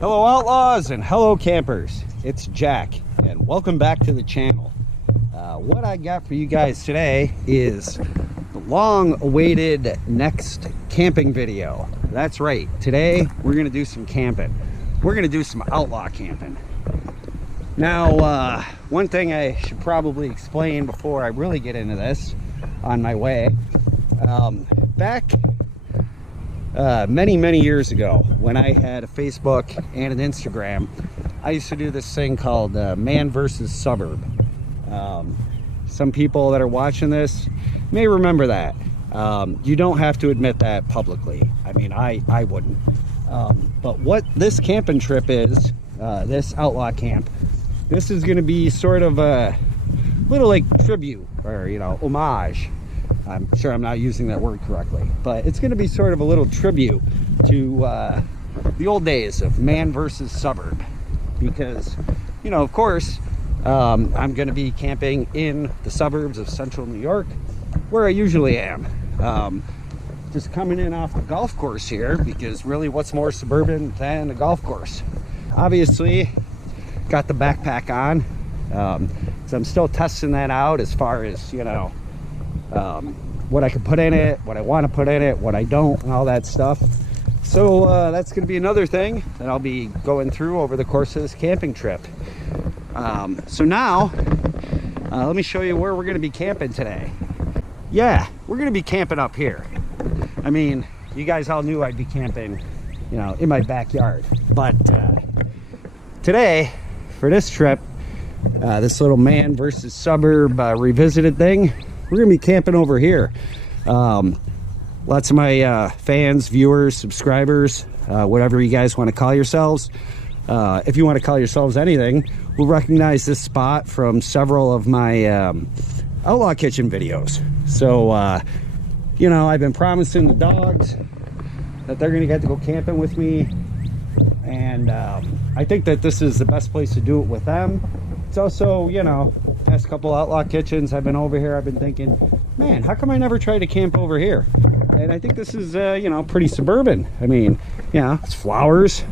Hello outlaws and hello campers, it's Jack and welcome back to the channel. What I got for you guys today is the long-awaited next camping video. That's right, today we're gonna do some camping. We're gonna do some outlaw camping. Now one thing I should probably explain before I really get into this on my way, back many years ago when I had a Facebook and an Instagram, I used to do this thing called man versus suburb. Some people that are watching this may remember that. You don't have to admit that publicly. I mean, I wouldn't. But what this camping trip is, this outlaw camp, this is going to be sort of a little like tribute or, you know, homage. I'm sure I'm not using that word correctly, but it's going to be sort of a little tribute to the old days of man versus suburb, because, you know, of course, I'm going to be camping in the suburbs of central New York, where I usually am. Just coming in off the golf course here, because really what's more suburban than a golf course? Obviously, got the backpack on, so I'm still testing that out as far as, you know, what I can put in it, what I want to put in it, what I don't, and all that stuff. So that's going to be another thing that I'll be going through over the course of this camping trip. So now let me show you where we're going to be camping today. Yeah, we're going to be camping up here. I mean, you guys all knew I'd be camping, you know, in my backyard, but today for this trip, this little man versus suburb revisited thing, we're gonna be camping over here. Lots of my fans, viewers, subscribers, whatever you guys want to call yourselves, if you want to call yourselves anything, will recognize this spot from several of my outlaw kitchen videos. So you know, I've been promising the dogs that they're gonna get to go camping with me, and I think that this is the best place to do it with them. It's also, you know, past couple outlaw kitchens I've been over here, I've been thinking, man, how come I never tried to camp over here? And I think this is you know, pretty suburban. I mean, you know, it's flowers,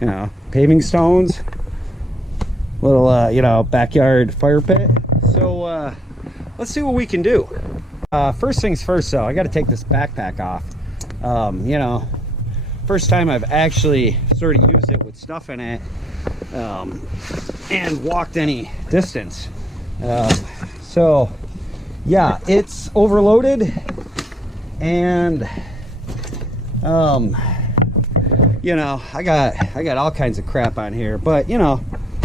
you know, paving stones, little you know, backyard fire pit. So let's see what we can do. First things first though, I got to take this backpack off. You know, first time I've actually sort of used it with stuff in it, and walked any distance. So yeah, it's overloaded, and you know, I got all kinds of crap on here, but you know,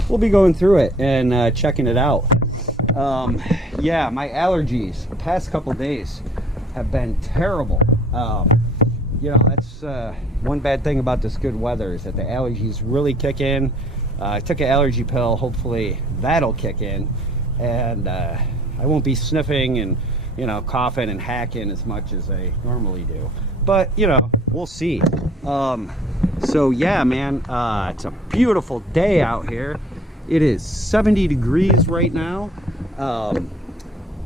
we'll be going through it and checking it out. Yeah, my allergies the past couple days have been terrible. You know, that's one bad thing about this good weather, is that the allergies really kick in. I took an allergy pill, hopefully that'll kick in, and I won't be sniffing and, you know, coughing and hacking as much as I normally do. But, you know, we'll see. So yeah, man, it's a beautiful day out here. It is 70 degrees right now.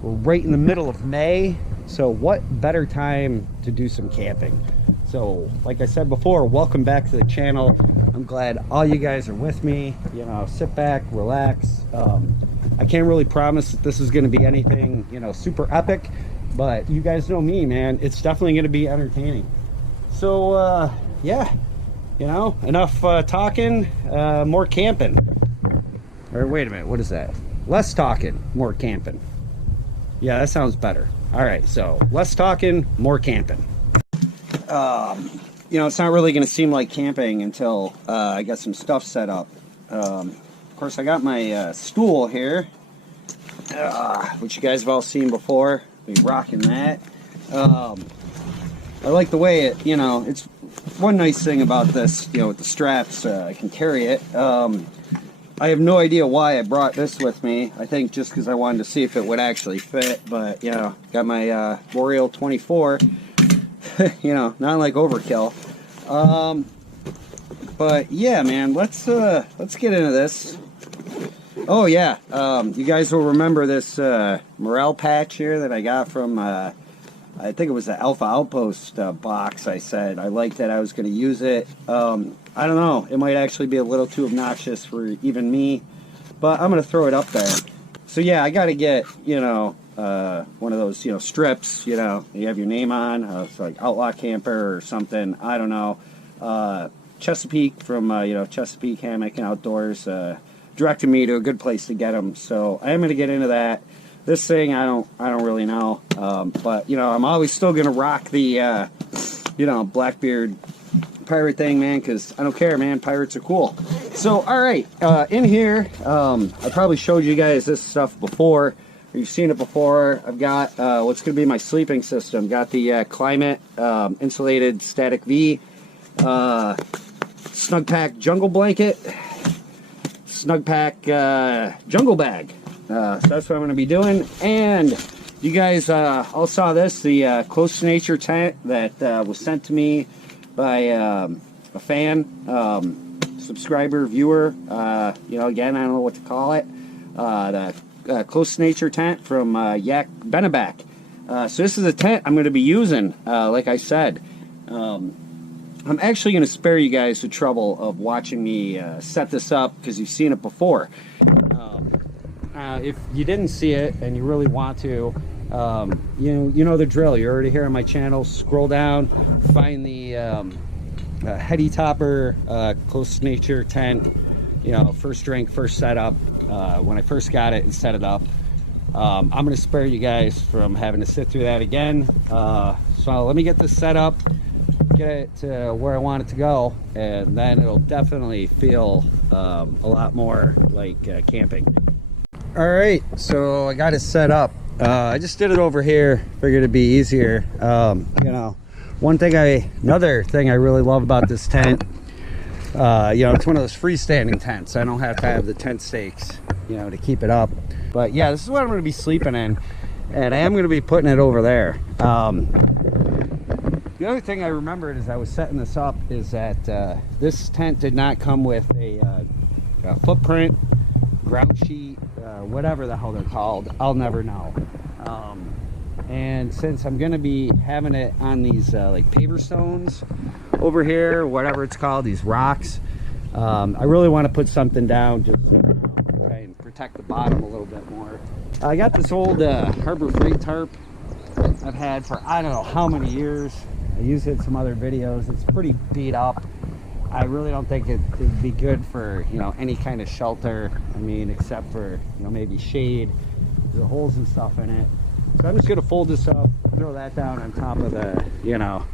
We're right in the middle of May, so what better time to do some camping? So like I said before, welcome back to the channel. I'm glad all you guys are with me. You know, sit back, relax. I can't really promise that this is going to be anything, you know, super epic, but you guys know me, man, it's definitely going to be entertaining. So yeah, you know, enough talking, more camping. Or wait a minute, what is that? Less talking, more camping. Yeah, that sounds better. All right, so less talking, more camping. You know, it's not really going to seem like camping until I got some stuff set up. Of course, I got my stool here, which you guys have all seen before. I'll be rocking that. I like the way it, you know, it's one nice thing about this, you know, with the straps, I can carry it. I have no idea why I brought this with me. I think just because I wanted to see if it would actually fit, but, you know, got my Boreal 24. You know, not like overkill. But yeah, man, let's get into this. Oh yeah, you guys will remember this morale patch here that I got from I think it was the Alpha Outpost box. I said I liked that, I was going to use it. I don't know, it might actually be a little too obnoxious for even me, but I'm going to throw it up there. So yeah, I got to get, you know, one of those, you know, strips, you know, you have your name on, it's like Outlaw Camper or something, I don't know. Chesapeake from, you know, Chesapeake Hammock and Outdoors directed me to a good place to get them, so I am going to get into that. This thing, I don't really know, but, you know, I'm always still going to rock the, you know, Blackbeard pirate thing, man, because I don't care, man, pirates are cool. So, alright, in here, I probably showed you guys this stuff before. You've seen it before. I've got what's going to be my sleeping system. Got the Climate Insulated Static V, Snug Pack Jungle Blanket, Snug Pack Jungle Bag. So that's what I'm going to be doing. And you guys all saw this, the Close to Nature tent that was sent to me by a fan, subscriber, viewer. You know, again, I don't know what to call it. The Close to Nature tent from Yak Beneback. So this is a tent I'm going to be using, like I said. I'm actually going to spare you guys the trouble of watching me set this up, because you've seen it before. If you didn't see it and you really want to, you know the drill. You're already here on my channel. Scroll down, find the Heady Topper Close to Nature tent. You know, first drink, first setup. When I first got it and set it up. I'm going to spare you guys from having to sit through that again. So let me get this set up, get it to where I want it to go, and then it'll definitely feel a lot more like camping. Alright, so I got it set up. I just did it over here, figured it'd be easier. You know, another thing I really love about this tent, you know, it's one of those freestanding tents. I don't have to have the tent stakes, you know, to keep it up. But yeah, this is what I'm going to be sleeping in, and I am going to be putting it over there. The other thing I remembered as I was setting this up is that this tent did not come with a footprint, ground sheet, whatever the hell they're called. I'll never know. And since I'm going to be having it on these like paver stones over here, whatever it's called, these rocks, I really want to put something down just to try and protect the bottom a little bit more. I got this old Harbor Freight tarp I've had for I don't know how many years. I used it in some other videos. It's pretty beat up. I really don't think it'd be good for, you know, any kind of shelter. I mean, except for, you know, maybe shade. There are holes and stuff in it. So I'm just gonna fold this up, throw that down on top of the, you know,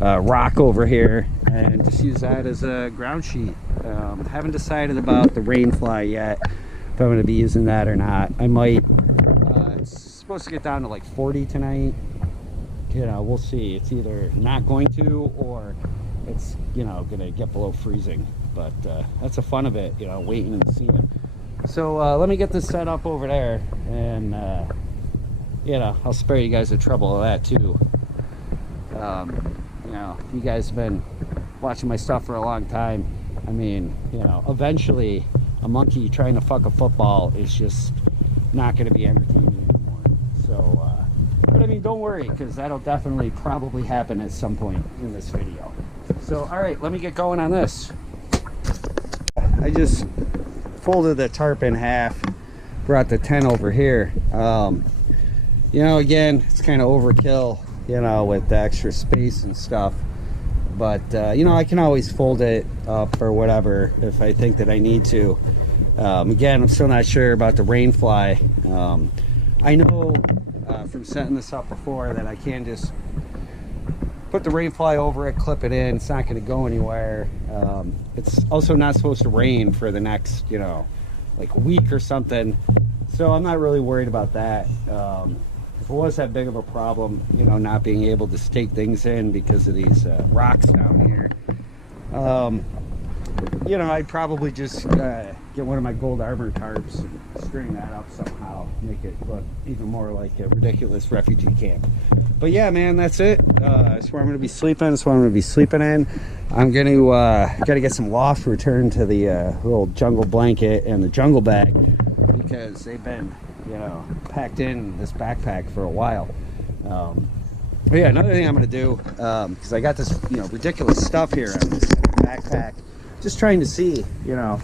rock over here, and just use that as a ground sheet. Haven't decided about the rainfly yet, if I'm gonna be using that or not. I might. It's supposed to get down to like 40 tonight. You know, we'll see. It's either not going to, or it's, you know, gonna get below freezing. But that's the fun of it, you know, waiting and seeing. So let me get this set up over there, and you know, I'll spare you guys the trouble of that too. You know, if you guys have been watching my stuff for a long time, I mean, you know, eventually a monkey trying to fuck a football is just not going to be entertaining anymore. So, but I mean, don't worry, because that'll definitely probably happen at some point in this video. So, all right, let me get going on this. I just folded the tarp in half, brought the tent over here. You know, again, it's kind of overkill, you know, with the extra space and stuff. But, you know, I can always fold it up or whatever if I think that I need to. Again, I'm still not sure about the rainfly. I know from setting this up before that I can just put the rainfly over it, clip it in. It's not going to go anywhere. It's also not supposed to rain for the next, you know, like a week or something. So I'm not really worried about that. If it was that big of a problem, you know, not being able to stake things in because of these rocks down here, you know, I'd probably just get one of my gold arbor tarps and string that up somehow, make it look even more like a ridiculous refugee camp. But yeah, man, that's it. That's where I'm going to be sleeping. That's what I'm going to be sleeping in. I'm going to gotta get some loft returned to the little jungle blanket and the jungle bag, because they've been, you know, packed in this backpack for a while. But yeah, another thing I'm gonna do, because I got this, you know, ridiculous stuff here on this backpack. Just trying to see, you know,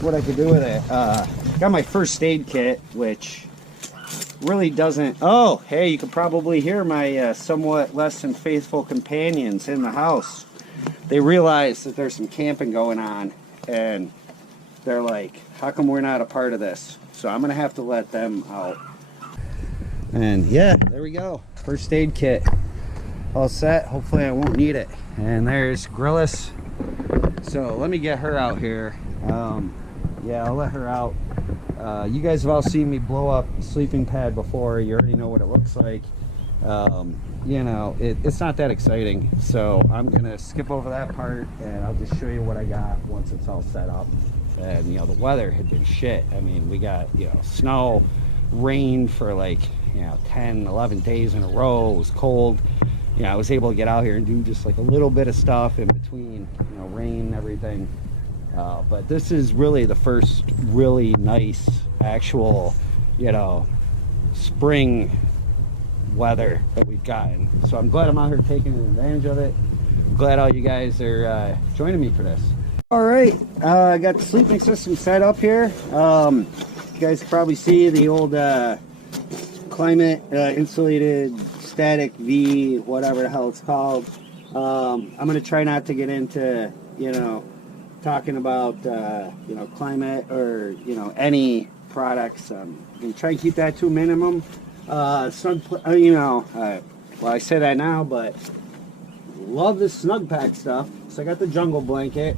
what I could do with it. Got my first aid kit, which really doesn't. Oh, hey, you can probably hear my somewhat less than faithful companions in the house. They realize that there's some camping going on, and they're like, how come we're not a part of this? So I'm gonna have to let them out. And yeah, there we go, first aid kit all set. Hopefully I won't need it. And there's Grillis. So let me get her out here. Yeah, I'll let her out. You guys have all seen me blow up a sleeping pad before. You already know what it looks like. You know, it's not that exciting, so I'm gonna skip over that part and I'll just show you what I got once it's all set up. And you know, the weather had been shit. I mean, we got, you know, snow, rain for like, you know, 10 11 days in a row. It was cold. You know, I was able to get out here and do just like a little bit of stuff in between, you know, rain and everything. But this is really the first really nice actual, you know, spring weather that we've gotten. So I'm glad I'm out here taking advantage of it. I'm glad all you guys are joining me for this. All right, I got the sleeping system set up here. You guys probably see the old climate insulated static V, whatever the hell it's called. I'm gonna try not to get into, you know, talking about you know, climate or, you know, any products. I'm gonna try and keep that to a minimum. You know, well, I say that now, but love this snug pack stuff. So I got the jungle blanket.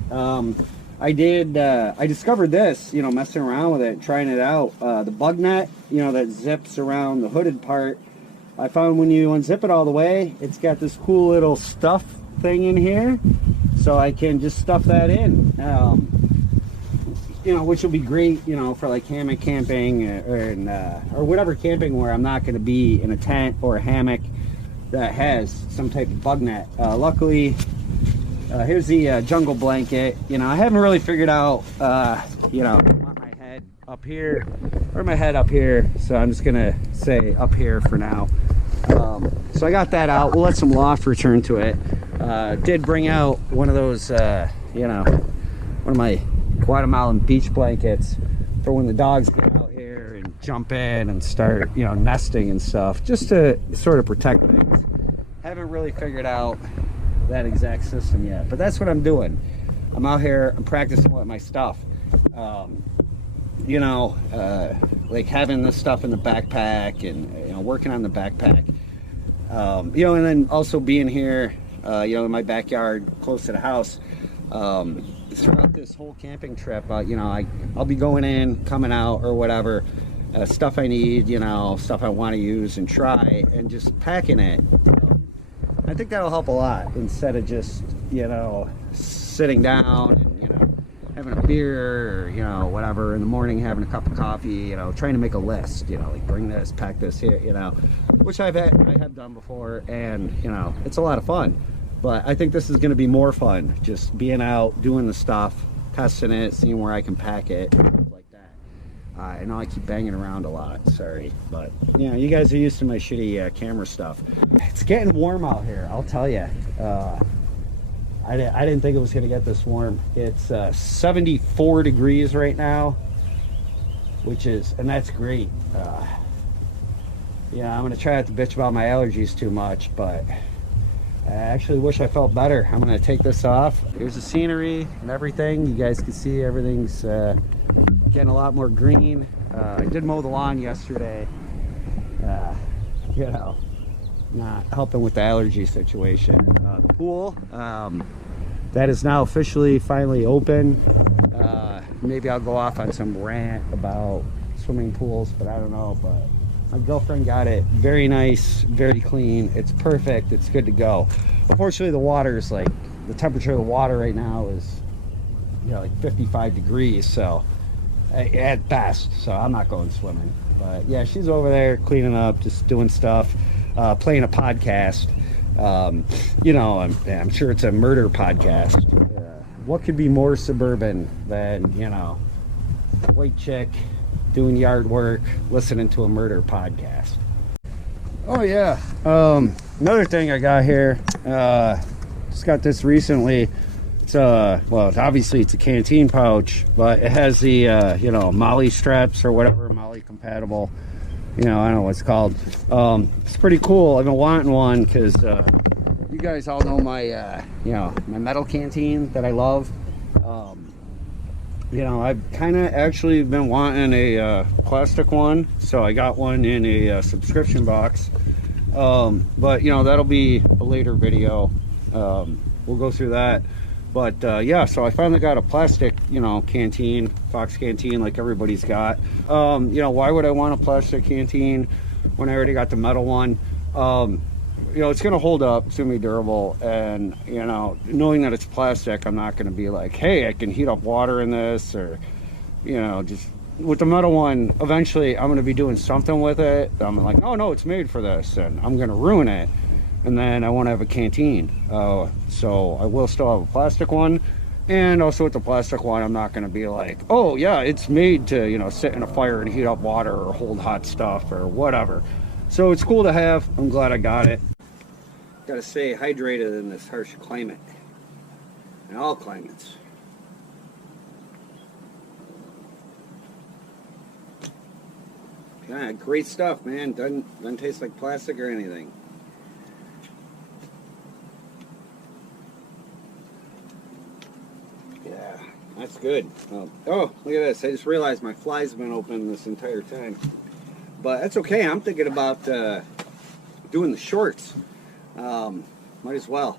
I discovered this, you know, messing around with it, trying it out. The bug net, you know, that zips around the hooded part. I found when you unzip it all the way, it's got this cool little stuff thing in here. So I can just stuff that in. You know, which will be great, you know, for like hammock camping or whatever camping where I'm not going to be in a tent or a hammock that has some type of bug net. Luckily, here's the jungle blanket. You know, I haven't really figured out, you know, I want my head up here or my head up here. So I'm just going to say up here for now. So I got that out. We'll let some loft return to it. Did bring out one of those, you know, one of my Guatemalan beach blankets for when the dogs get out here and jump in and start, you know, nesting and stuff, just to sort of protect things. Haven't really figured out that exact system yet, but that's what I'm doing. I'm out here, I'm practicing with my stuff. You know, like having this stuff in the backpack and, you know, working on the backpack. You know, and then also being here, you know, in my backyard close to the house. Throughout this whole camping trip, you know, I'll be going in, coming out, or whatever, stuff I need, you know, stuff I want to use and try, and just packing it. I think that'll help a lot instead of just, you know, sitting down and, you know, having a beer or, you know, whatever in the morning, having a cup of coffee, you know, trying to make a list, you know, like bring this, pack this here, you know, which I have done before, and, you know, it's a lot of fun. But I think this is going to be more fun, just being out, doing the stuff, testing it, seeing where I can pack it, like that. I know I keep banging around a lot, sorry. But, you know, you guys are used to my shitty camera stuff. It's getting warm out here, I'll tell you. I didn't think it was going to get this warm. It's 74 degrees right now, and that's great. Yeah, I'm going to try not to bitch about my allergies too much, but I actually wish I felt better. I'm going to take this off. Here's the scenery and everything. You guys can see everything's getting a lot more green. I did mow the lawn yesterday. You know, not helping with the allergy situation. The pool, that is now officially finally open. Maybe I'll go off on some rant about swimming pools, but I don't know. But my girlfriend got it. Very nice, very clean. It's perfect. It's good to go. Unfortunately, the water is like, the temperature of the water right now is, you know, like 55 degrees. So at best, so I'm not going swimming. But yeah, she's over there cleaning up, just doing stuff, playing a podcast. You know, I'm sure it's a murder podcast. What could be more suburban than, you know, white chick doing yard work, listening to a murder podcast? Oh yeah. another thing I got here, just got this recently. It's well, obviously it's a canteen pouch, but it has the you know, Molly straps or whatever, Molly compatible, you know, I don't know what it's called. It's pretty cool. I've been wanting one because you guys all know my you know, my metal canteen that I love. You know, I've kind of actually been wanting a plastic one, so I got one in a subscription box. But you know, that'll be a later video. We'll go through that. But yeah, so I finally got a plastic, you know, canteen, Fox canteen, like everybody's got. You know, why would I want a plastic canteen when I already got the metal one? You know, it's gonna hold up, it's gonna be durable, and you know, knowing that it's plastic, I'm not gonna be like, hey, I can heat up water in this, or you know, just with the metal one, eventually I'm gonna be doing something with it. I'm like, oh no, it's made for this, and I'm gonna ruin it, and then I won't have a canteen. So I will still have a plastic one, and also with the plastic one, I'm not gonna be like, oh yeah, it's made to, you know, sit in a fire and heat up water or hold hot stuff or whatever. So it's cool to have. I'm glad I got it. Gotta stay hydrated in this harsh climate, in all climates. Yeah, great stuff, man. Doesn't taste like plastic or anything. Yeah, that's good. Oh, look at this. I just realized my flies have been open this entire time. But that's okay. I'm thinking about doing the shorts. Might as well.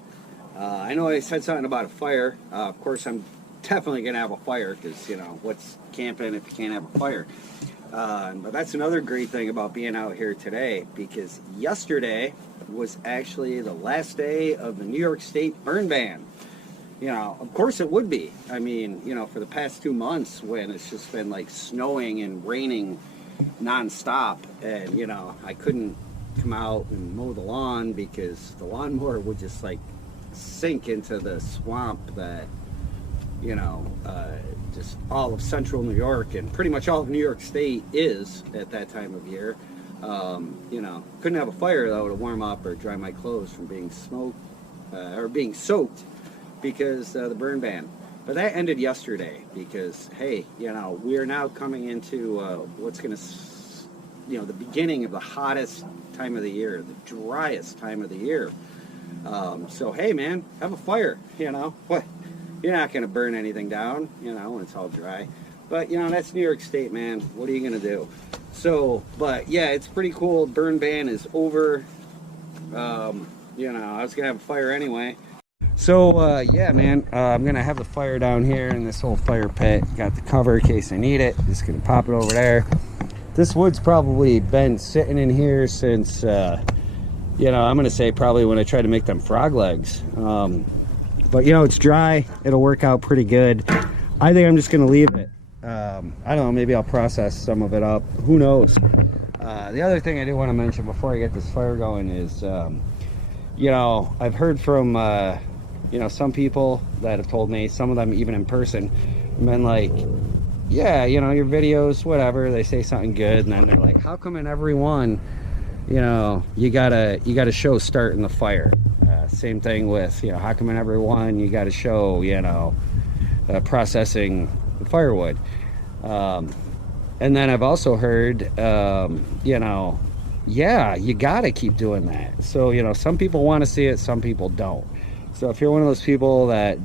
I know I said something about a fire. Of course, I'm definitely going to have a fire because, you know, what's camping if you can't have a fire? But that's another great thing about being out here today, because yesterday was actually the last day of the New York State burn ban. You know, of course it would be. I mean, you know, for the past 2 months when it's just been like snowing and raining non-stop, and, you know, I couldn't come out and mow the lawn because the lawnmower would just like sink into the swamp that, you know, just all of central New York and pretty much all of New York State is at that time of year. You know, couldn't have a fire though to warm up or dry my clothes from being smoked or being soaked because the burn ban. But that ended yesterday because, hey, you know, we are now coming into what's going to, you know, the beginning of the hottest time of the year, the driest time of the year. So, hey, man, have a fire, you know. What? You're not going to burn anything down, you know, when it's all dry. But, you know, that's New York State, man. What are you going to do? So, but, yeah, it's pretty cool. Burn ban is over. You know, I was going to have a fire anyway. So, yeah, man, I'm going to have the fire down here in this whole fire pit. Got the cover in case I need it. Just going to pop it over there. This wood's probably been sitting in here since, you know, I'm going to say probably when I tried to make them frog legs. But, you know, it's dry. It'll work out pretty good. I think I'm just going to leave it. I don't know. Maybe I'll process some of it up. Who knows? The other thing I do want to mention before I get this fire going is, you know, I've heard from, you know, some people that have told me, some of them even in person, and been like, yeah, you know, your videos, whatever, they say something good, and then they're like, how come in every one, you know, you gotta show starting the fire? Same thing with, you know, how come in every one you gotta show, you know, processing the firewood? And then I've also heard, you know, yeah, you gotta keep doing that. So, you know, some people want to see it, some people don't. So if you're one of those people that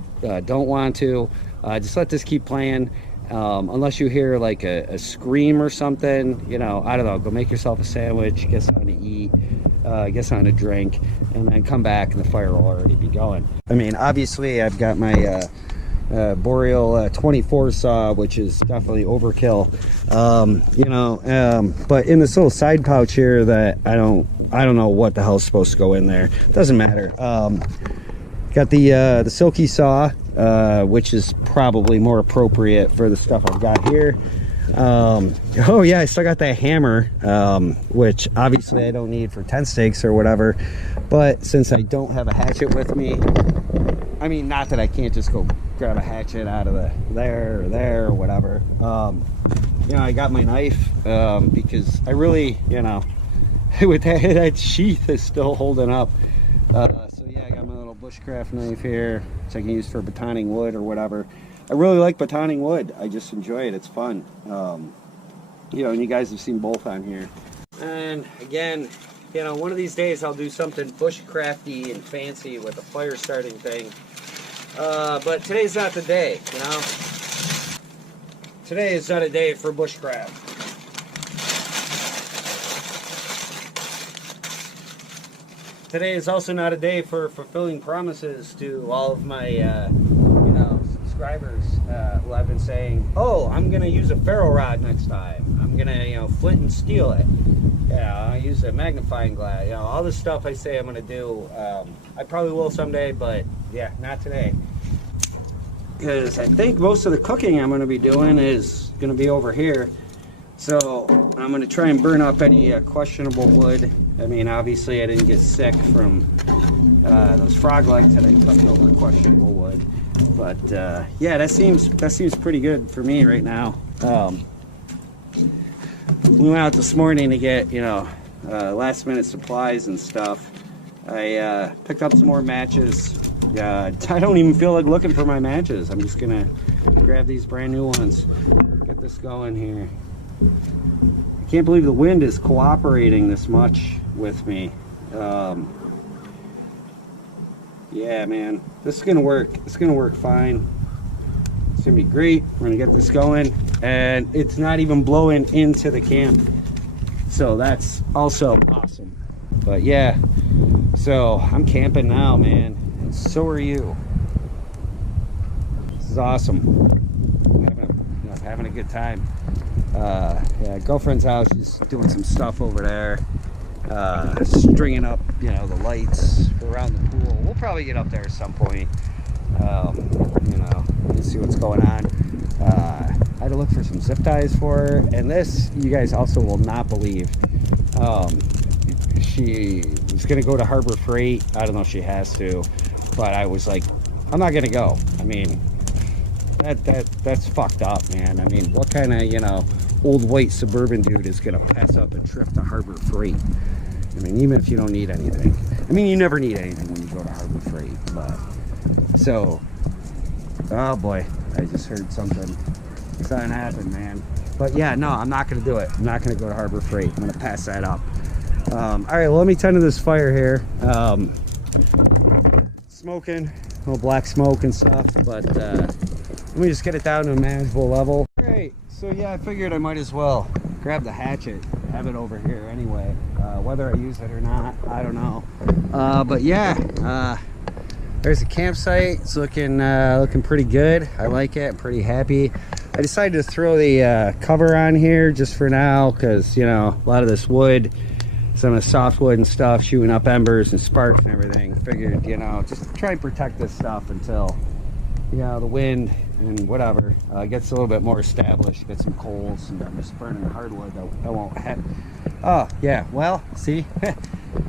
don't want to, just let this keep playing. Unless you hear like a scream or something, you know, I don't know, go make yourself a sandwich, get something to eat, get something to drink, and then come back and the fire will already be going. I mean, obviously I've got my Boreal 24 saw, which is definitely overkill. You know, but in this little side pouch here that I don't know what the hell's supposed to go in there. Doesn't matter. Got the silky saw, which is probably more appropriate for the stuff I've got here. Oh yeah, I still got that hammer, which obviously I don't need for tent stakes or whatever, but since I don't have a hatchet with me, I mean, not that I can't just go grab a hatchet out of there or whatever. You know, I got my knife because I really, you know, with that sheath is still holding up. So yeah, I got my little bushcraft knife here, which I can use for batoning wood or whatever. I really like batoning wood. I just enjoy it. It's fun. You know, and you guys have seen both on here. And again, you know, one of these days I'll do something bushcrafty and fancy with a fire starting thing. But today's not the day, you know. Today is not a day for bushcraft. Today is also not a day for fulfilling promises to all of my, you know, subscribers who I've been saying, oh, I'm going to use a ferro rod next time. I'm going to, you know, flint and steel it. Yeah, I use a magnifying glass. You know, all this stuff I say I'm going to do. I probably will someday, but yeah, not today. Because I think most of the cooking I'm going to be doing is going to be over here. So I'm going to try and burn up any questionable wood. I mean, obviously I didn't get sick from those frog legs that I cooked over questionable wood. But yeah, that seems pretty good for me right now. We went out this morning to get, you know, last minute supplies and stuff. I picked up some more matches. I don't even feel like looking for my matches. I'm just gonna grab these brand new ones. Get this going here. I can't believe the wind is cooperating this much with me. Yeah, man, this is gonna work. It's gonna work fine. It's gonna be great. We're gonna get this going, and it's not even blowing into the camp, so that's also awesome. But yeah, so I'm camping now, man, and so are you. This is awesome. I'm having a good time. Yeah, girlfriend's house. She's doing some stuff over there, stringing up, you know, the lights around the pool. We'll probably get up there at some point. You know, let's see what's going on. I had to look for some zip ties for her, and this, you guys also will not believe. She was gonna go to Harbor Freight. I don't know if she has to, but I was like, I'm not gonna go. I mean, that's fucked up, man. I mean, what kind of, you know, old white suburban dude is gonna pass up a trip to Harbor Freight? I mean, even if you don't need anything. I mean, you never need anything when you go to Harbor Freight, but so, oh boy, I just heard something happen, man. But yeah, no, I'm not gonna do it. I'm not gonna go to Harbor Freight. I'm gonna pass that up. All right, well, let me tend to this fire here. Smoking, a little black smoke and stuff, but let me just get it down to a manageable level. All right, so yeah, I figured I might as well grab the hatchet, have it over here anyway. Whether I use it or not, I don't know. But yeah, there's a campsite. It's looking pretty good. I like it. I'm pretty happy. I decided to throw the cover on here just for now because, you know, a lot of this wood, some of the softwood and stuff, shooting up embers and sparks and everything. Figured, you know, just try and protect this stuff until, you know, the wind and whatever gets a little bit more established. Get some coals, and I'm just burning hardwood that won't hit. Oh yeah, well, see,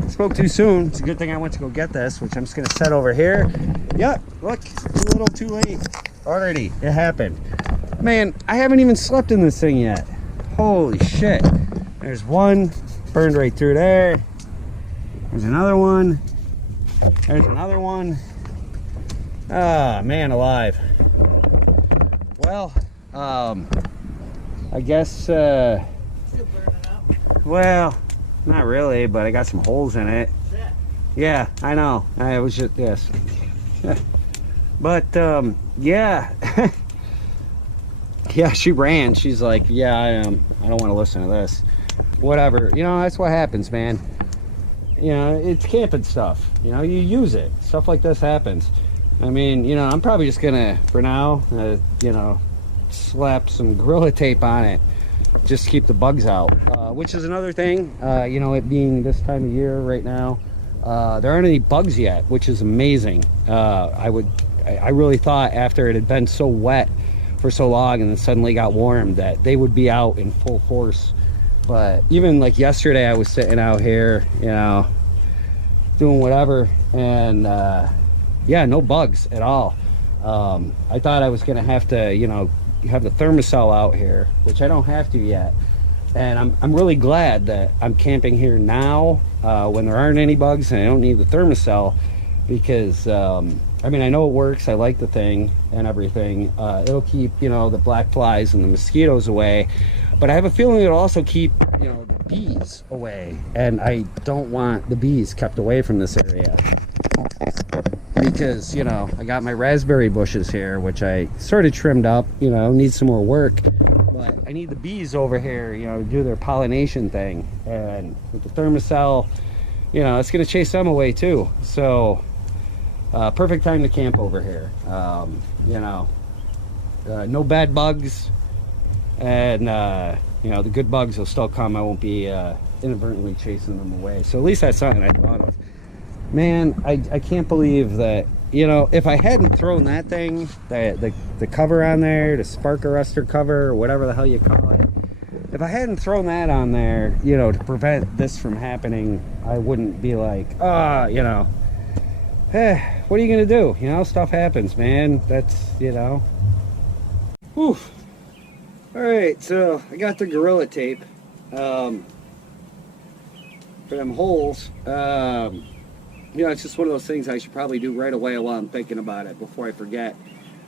spoke too soon. It's a good thing I went to go get this, which I'm just gonna set over here. Yep, look, it's a little too late already. It happened. Man, I haven't even slept in this thing yet. Holy shit. There's one burned right through there. There's another one. There's another one. Ah, man alive. Well, I guess, well, not really, but I got some holes in it. Yeah, I know. I was just, yes. But, yeah. Yeah, she ran. She's like, yeah, I don't want to listen to this. Whatever. You know, that's what happens, man. You know, it's camping stuff. You know, you use it. Stuff like this happens. I mean, you know, I'm probably just gonna, for now, you know, slap some Gorilla Tape on it. Just keep the bugs out. Which is another thing, you know, it being this time of year right now, there aren't any bugs yet, which is amazing. I really thought after it had been so wet for so long and then suddenly got warm that they would be out in full force. But even like yesterday, I was sitting out here, you know, doing whatever, and yeah, no bugs at all. I thought I was gonna have to, you know, have the thermosol out here, which I don't have to yet. And I'm really glad that I'm camping here now when there aren't any bugs and I don't need the thermocell, because I mean, I know it works. I like the thing and everything. It'll keep, you know, the black flies and the mosquitoes away, but I have a feeling it'll also keep, you know, the bees away, and I don't want the bees kept away from this area, because, you know, I got my raspberry bushes here, which I sort of trimmed up, you know, need some more work, but I need the bees over here, you know, to do their pollination thing. And with the thermocell, you know, it's going to chase them away too. So perfect time to camp over here. You know, no bad bugs, and you know, the good bugs will still come. I won't be inadvertently chasing them away. So at least that's something I thought of. Man, I can't believe that, you know, if I hadn't thrown that thing, the cover on there, the spark arrestor cover, or whatever the hell you call it, if I hadn't thrown that on there, you know, to prevent this from happening, I wouldn't be like, you know, what are you gonna do? You know, stuff happens, man. That's, you know. Whew. All right, so I got the Gorilla Tape for them holes. You know, it's just one of those things I should probably do right away while I'm thinking about it before I forget.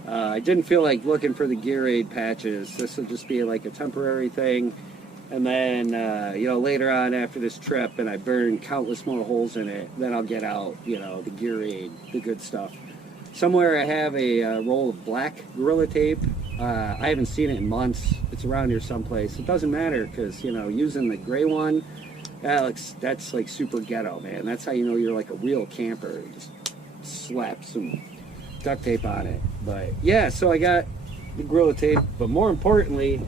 I didn't feel like looking for the gear aid patches. This will just be like a temporary thing. And then, you know, later on after this trip, and I burn countless more holes in it, then I'll get out, you know, the gear aid, the good stuff. Somewhere I have a roll of black Gorilla Tape. I haven't seen it in months. It's around here someplace. It doesn't matter, because, you know, using the gray one, that's like super ghetto, man. That's how you know you're like a real camper. You just slap some duct tape on it. But yeah, so I got the Gorilla Tape, but more importantly,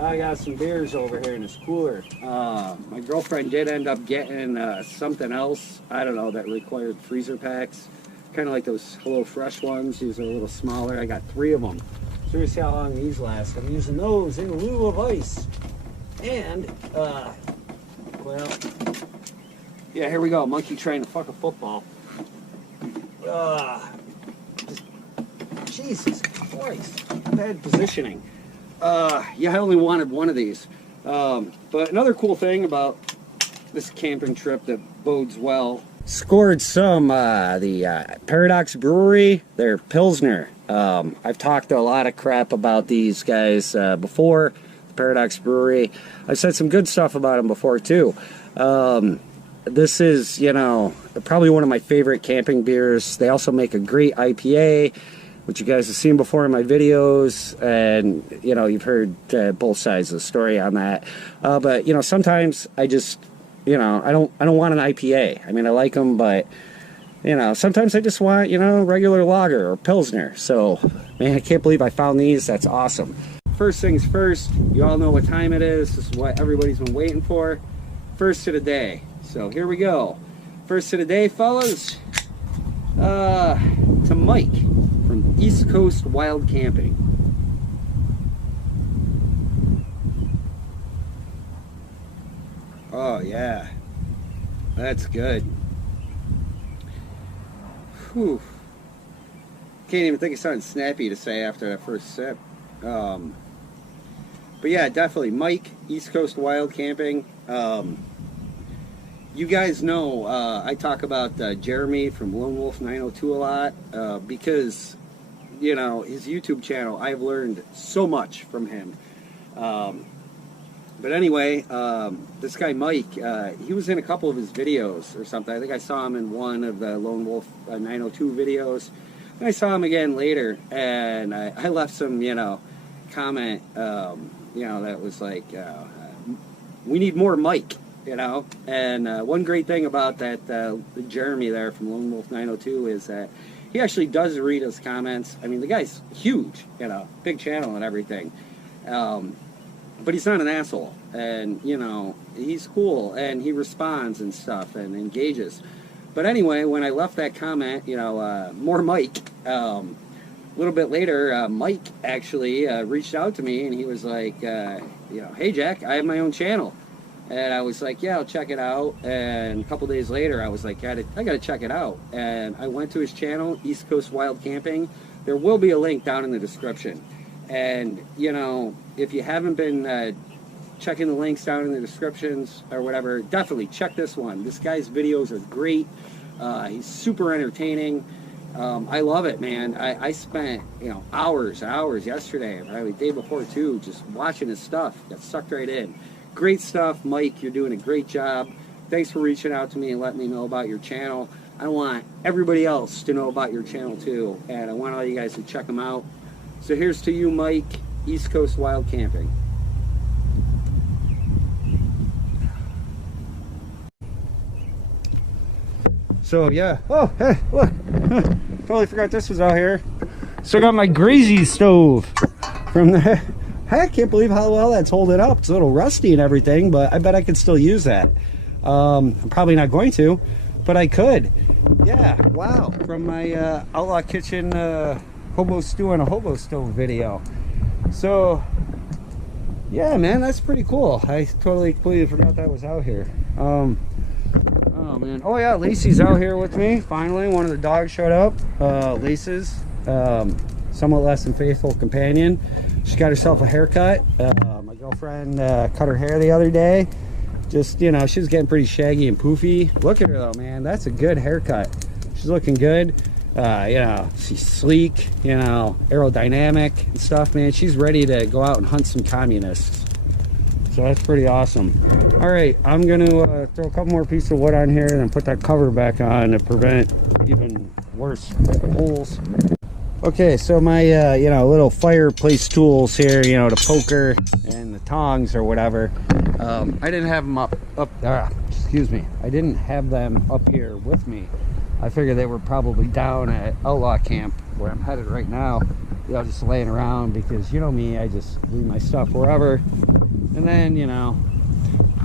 I got some beers over here in this cooler. My girlfriend did end up getting something else, I don't know, that required freezer packs, kind of like those Hello Fresh ones. These are a little smaller. I got 3 of them. So we're gonna see how long these last. I'm using those in lieu of ice. And well, yeah, here we go. Monkey trying to fuck a football. Jesus Christ, bad positioning. Yeah, I only wanted one of these. But another cool thing about this camping trip that bodes well, scored some the Paradox Brewery, their Pilsner. I've talked a lot of crap about these guys before, the Paradox Brewery. I've said some good stuff about them before too. This is, you know, probably one of my favorite camping beers. They also make a great IPA, which you guys have seen before in my videos, and, you know, you've heard both sides of the story on that. But, you know, sometimes I just, you know, I don't want an IPA. I mean, I like them, but, you know, sometimes I just want, you know, regular lager or Pilsner. So, man, I can't believe I found these. That's awesome. First things first, you all know what time it is. This is what everybody's been waiting for. First of the day. So here we go. First of the day, fellas. To Mike from East Coast Wild Camping. Oh yeah, that's good. Whew. Can't even think of something snappy to say after that first sip. But yeah, definitely Mike, East Coast Wild Camping. You guys know I talk about Jeremy from Lone Wolf 902 a lot because, you know, his YouTube channel, I've learned so much from him. But anyway, this guy Mike, he was in a couple of his videos or something. I think I saw him in one of the Lone Wolf 902 videos. And I saw him again later, and I left some, you know, comment, you know, that was like, we need more Mike. You know, and one great thing about that Jeremy there from Lone Wolf 902 is that he actually does read his comments. I mean, the guy's huge, you know, big channel and everything, but he's not an asshole, and, you know, he's cool, and he responds and stuff and engages. But anyway, when I left that comment, you know, more Mike, a little bit later, Mike actually reached out to me, and he was like, you know, hey Jack, I have my own channel. And I was like, yeah, I'll check it out. And a couple days later, I was like, I gotta check it out. And I went to his channel, East Coast Wild Camping. There will be a link down in the description. And, you know, if you haven't been checking the links down in the descriptions or whatever, definitely check this one. This guy's videos are great. He's super entertaining. I love it, man. I spent, you know, hours yesterday, probably the day before too, just watching his stuff. Got sucked right in. Great stuff, Mike. You're doing a great job. Thanks for reaching out to me and letting me know about your channel. I want everybody else to know about your channel too, and I want all you guys to check them out. So here's to you, Mike, East Coast Wild Camping. So yeah, oh hey, look, totally forgot this was out here. Still got my Grazy stove from the, I can't believe how well that's holding up. It's a little rusty and everything, but I bet I could still use that. I'm probably not going to, but I could. Yeah, wow, from my Outlaw Kitchen hobo stew on a hobo stove video. So yeah, man, that's pretty cool. I totally completely forgot that was out here. Oh man, oh yeah, Lacey's out here with me finally. One of the dogs showed up. Laces, somewhat less than faithful companion. She got herself a haircut. My girlfriend cut her hair the other day. Just, you know, she was getting pretty shaggy and poofy. Look at her though, man, that's a good haircut. She's looking good. You know, she's sleek, you know, aerodynamic and stuff, man. She's ready to go out and hunt some communists. So that's pretty awesome. All right, I'm gonna throw a couple more pieces of wood on here and then put that cover back on to prevent even worse holes. Okay, so my you know, little fireplace tools here, you know, the poker and the tongs or whatever, I didn't have them excuse me, I didn't have them up here with me. I figured they were probably down at Outlaw Camp where I'm headed right now, you know, just laying around, because you know me, I just leave my stuff wherever, and then, you know,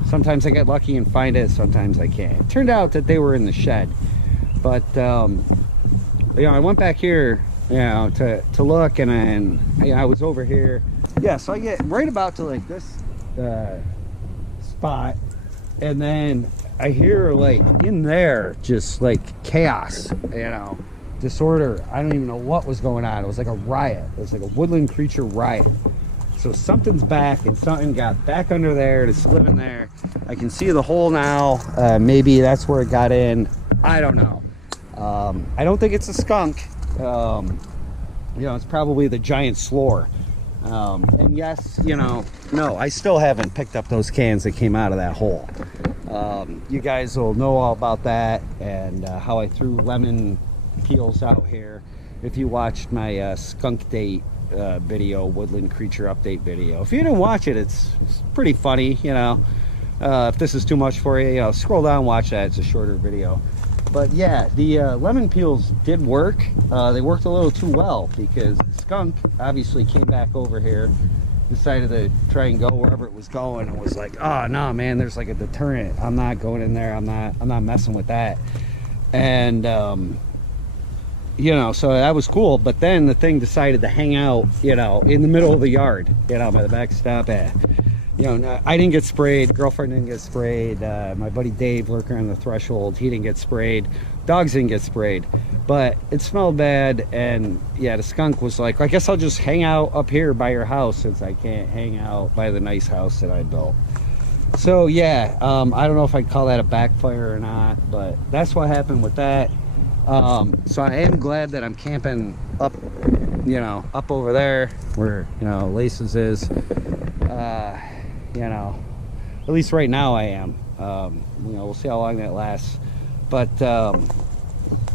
sometimes I get lucky and find it, sometimes I can't. It turned out that they were in the shed, but you know, I went back here, you know, to look, and then I was over here. Yeah, so I get right about to like this spot, and then I hear like in there just like chaos, you know, disorder. I don't even know what was going on. It was like a riot. It was like a woodland creature riot. So something's back, and something got back under there. It's living there. I can see the hole now. Maybe that's where it got in. I don't know. I don't think it's a skunk. You know, it's probably the giant slore. And yes, you know, no, I still haven't picked up those cans that came out of that hole. You guys will know all about that, and how I threw lemon peels out here. If you watched my skunk date video, woodland creature update video, if you didn't watch it, it's pretty funny, you know. If this is too much for you, you know, scroll down, watch that. It's a shorter video. But yeah, the lemon peels did work. They worked a little too well, because the skunk obviously came back over here, decided to try and go wherever it was going, and was like, oh no, man, there's like a deterrent. I'm not going in there. I'm not messing with that. And you know, so that was cool. But then the thing decided to hang out, you know, in the middle of the yard, you know, by the backstop. You know, I didn't get sprayed. Girlfriend didn't get sprayed. My buddy Dave, lurking on the threshold, he didn't get sprayed. Dogs didn't get sprayed. But it smelled bad, and yeah, the skunk was like, I guess I'll just hang out up here by your house, since I can't hang out by the nice house that I built. So yeah, I don't know if I'd call that a backfire or not, but that's what happened with that. So I am glad that I'm camping up, you know, up over there where, you know, Laces is. You know, at least right now I am. You know, we'll see how long that lasts. But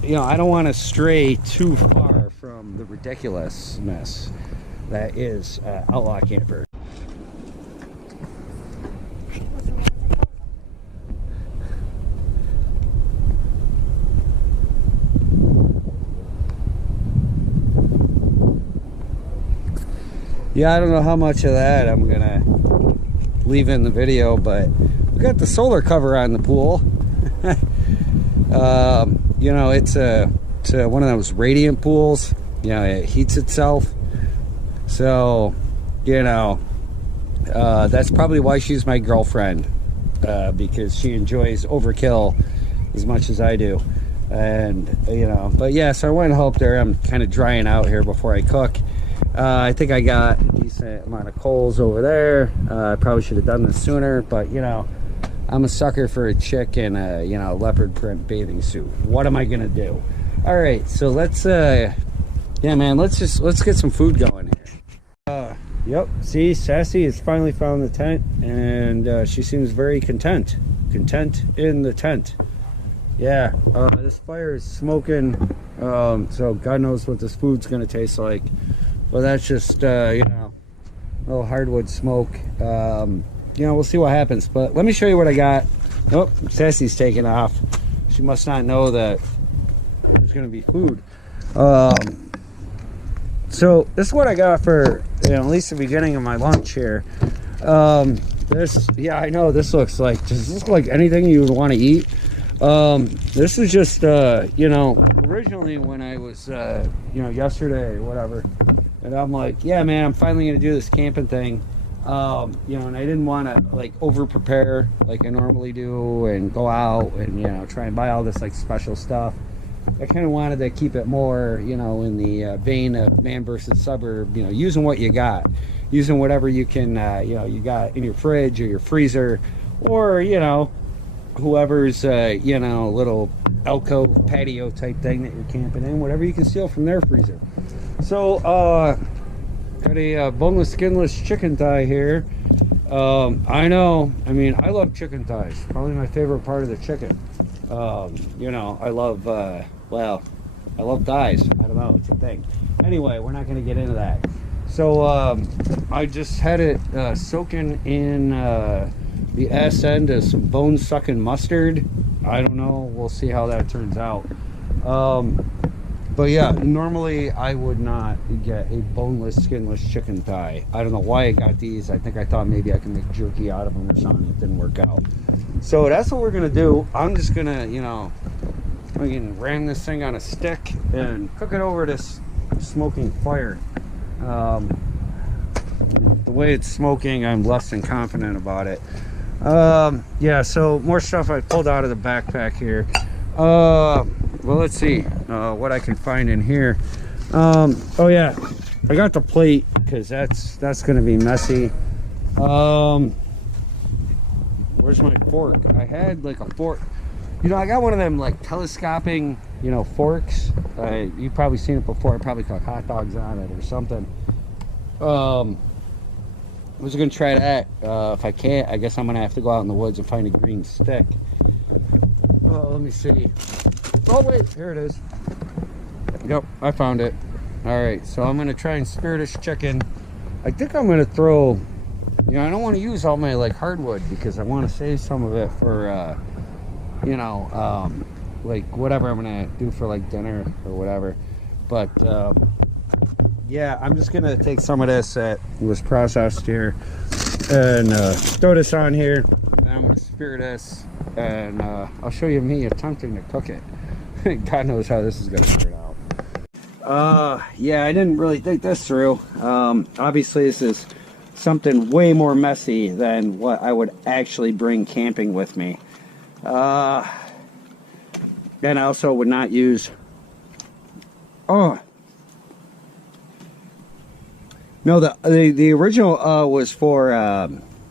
you know, I don't want to stray too far from the ridiculousness that is Outlaw Camper. Yeah, I don't know how much of that I'm gonna leave in the video, but we got the solar cover on the pool. You know, it's one of those radiant pools. You know, it heats itself. So, you know, that's probably why she's my girlfriend, because she enjoys overkill as much as I do. And, you know, but yeah, so I went and helped her. I'm kind of drying out here before I cook. I think I got a decent amount of coals over there. I probably should have done this sooner, but you know, I'm a sucker for a chick in a, you know, leopard print bathing suit. What am I gonna do? All right, so let's yeah, man, let's get some food going here. Yep, see, Sassy has finally found the tent, and she seems very content in the tent. Yeah, this fire is smoking, so God knows what this food's gonna taste like. Well, that's just, you know, a little hardwood smoke. You know, we'll see what happens. But let me show you what I got. Oh, Sassy's taking off. She must not know that there's going to be food. So this is what I got for, you know, at least the beginning of my lunch here. This, yeah, I know this looks like, does this look like anything you would want to eat? This is just, you know, originally when I was, you know, yesterday or whatever, and I'm like, yeah, man, I'm finally going to do this camping thing. You know, and I didn't want to like over prepare like I normally do and go out and, you know, try and buy all this like special stuff. I kind of wanted to keep it more, you know, in the vein of man versus suburb, you know, using what you got, using whatever you can, you know, you got in your fridge or your freezer, or, you know, whoever's, you know, little alcove patio type thing that you're camping in, whatever you can steal from their freezer. So, got a boneless, skinless chicken thigh here. I know, I mean, I love chicken thighs. Probably my favorite part of the chicken. You know, I love, well, I love thighs. I don't know, it's a thing. Anyway, we're not going to get into that. So, I just had it soaking in the ass end of some bone-sucking mustard. I don't know. We'll see how that turns out. But yeah, normally I would not get a boneless, skinless chicken thigh. I don't know why I got these. I think I thought maybe I could make jerky out of them or something. It didn't work out. So that's what we're going to do. I'm just going to, you know, I can ram this thing on a stick and cook it over this smoking fire. The way it's smoking, I'm less than confident about it. Yeah, so more stuff I pulled out of the backpack here. Well, let's see what I can find in here. Oh yeah, I got the plate because that's gonna be messy. Where's my fork? I had like a fork, you know, I got one of them like telescoping, you know, forks. You've probably seen it before. I probably cook hot dogs on it or something. I was gonna try that. If I can't, I guess I'm gonna have to go out in the woods and find a green stick. Oh, let me see. Oh wait, here it is. Yep, I found it. All right, so I'm gonna try and spear this chicken. I think I'm gonna throw, you know, I don't want to use all my like hardwood because I want to save some of it for, you know, like whatever I'm gonna do for like dinner or whatever. But yeah, I'm just gonna take some of this that was processed here and throw this on here. And I'm gonna spear this, and I'll show you me attempting to cook it. God knows how this is gonna turn out. Yeah, I didn't really think this through. Obviously this is something way more messy than what I would actually bring camping with me. And I also would not use, oh no, the original was for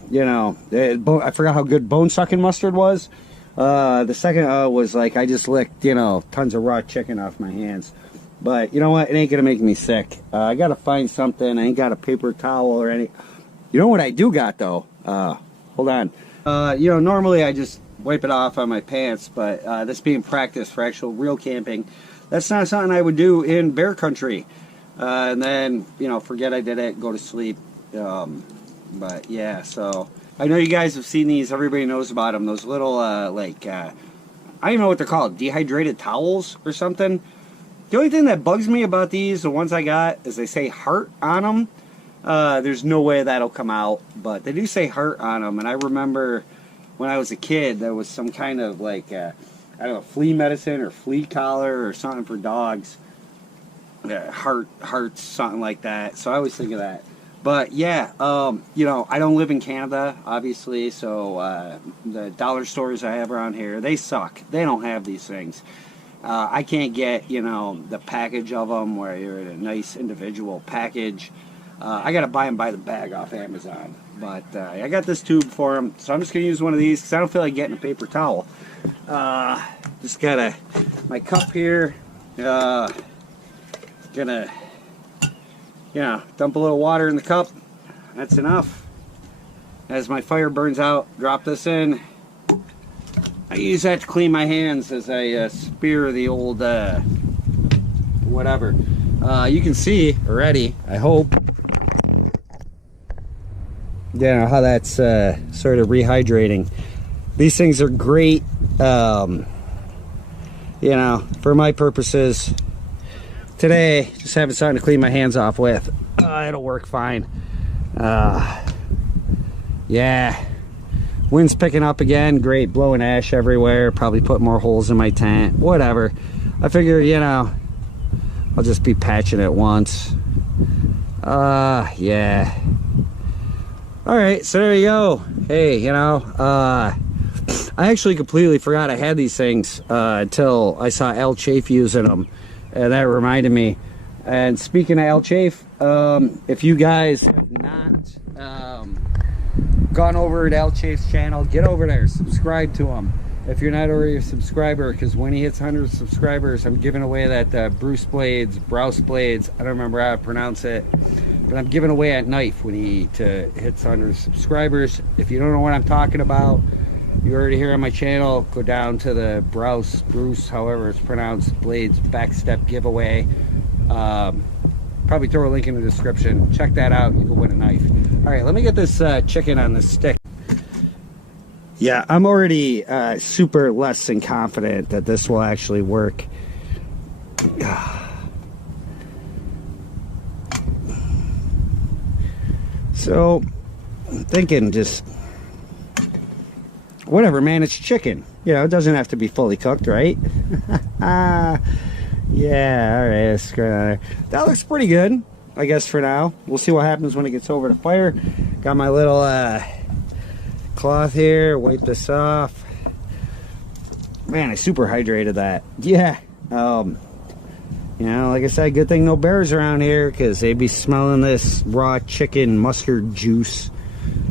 you know, I forgot how good bone sucking mustard was. The second was like I just licked, you know, tons of raw chicken off my hands. But you know what? It ain't gonna make me sick. I gotta find something. I ain't got a paper towel or any. You know what I do got though? Hold on. You know, normally I just wipe it off on my pants, but this being practice for actual real camping, that's not something I would do in bear country. And then, you know, forget I did it, go to sleep. But yeah, so I know you guys have seen these. Everybody knows about them. Those little, like, I don't even know what they're called. Dehydrated towels or something. The only thing that bugs me about these, the ones I got, is they say heart on them. There's no way that'll come out, but they do say heart on them. And I remember when I was a kid, there was some kind of, like, I don't know, flea medicine or flea collar or something for dogs. Hearts, something like that. So I always think of that. But yeah, you know, I don't live in Canada, obviously, so the dollar stores I have around here, they suck. They don't have these things. I can't get, you know, the package of them where you're in a nice individual package. I gotta buy them by the bag off Amazon. But I got this tube for them, so I'm just gonna use one of these because I don't feel like getting a paper towel. Just got my cup here. Gonna, dump a little water in the cup. That's enough. As my fire burns out, drop this in. I use that to clean my hands as I spear the old whatever. You can see already, I hope, how that's sort of rehydrating. These things are great, for my purposes. Today, just having something to clean my hands off with. It'll work fine. Yeah. Wind's picking up again. Great, blowing ash everywhere. Probably put more holes in my tent. Whatever. I figure, I'll just be patching it once. Yeah. Alright, so there you go. Hey, I actually completely forgot I had these things until I saw Chafe using them. And that reminded me. And speaking of Chafe, if you guys have not gone over to Chafe's channel, get over there, subscribe to him if you're not already a subscriber, because when he hits 100 subscribers, I'm giving away that Brous blades. I don't remember how to pronounce it, but I'm giving away a knife when he hits 100 subscribers. If you don't know what I'm talking about, you already hear on my channel, go down to the Brous, however it's pronounced, blades backstep giveaway. Probably throw a link in the description. Check that out. You can win a knife. All right, let me get this chicken on this stick. Yeah, I'm already super less than confident that this will actually work. So, I'm thinking just whatever, man, it's chicken. It doesn't have to be fully cooked, right? Yeah, all right, let's go on there. That looks pretty good, I guess, for now. We'll see what happens when it gets over the fire. Got my little cloth here. Wipe this off. Man, I super hydrated that. Yeah. Like I said, good thing no bears around here, because they'd be smelling this raw chicken mustard juice.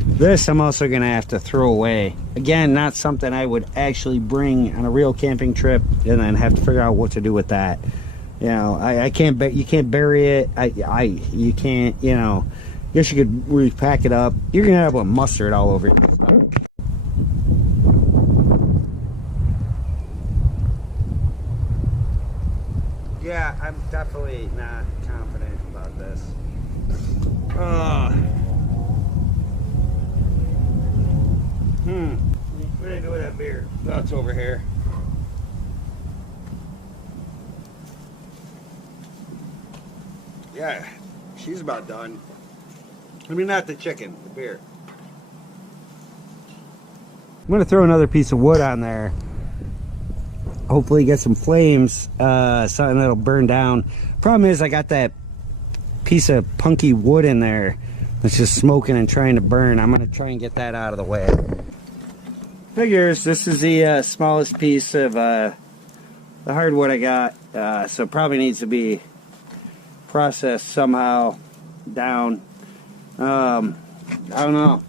This I'm also gonna have to throw away. Again, not something I would actually bring on a real camping trip and then have to figure out what to do with that. I can't. You can't bury it. You can't. Guess you could repack it up. You're gonna have mustard all over your stuff. Yeah, I'm definitely not confident about this. What did I do with that beer? Oh, it's over here. Yeah, she's about done. I mean, not the chicken, the beer. I'm gonna throw another piece of wood on there. Hopefully get some flames, something that'll burn down. Problem is, I got that piece of punky wood in there that's just smoking and trying to burn. I'm gonna try and get that out of the way. Figures, this is the smallest piece of the hardwood I got, so it probably needs to be processed somehow down. I don't know.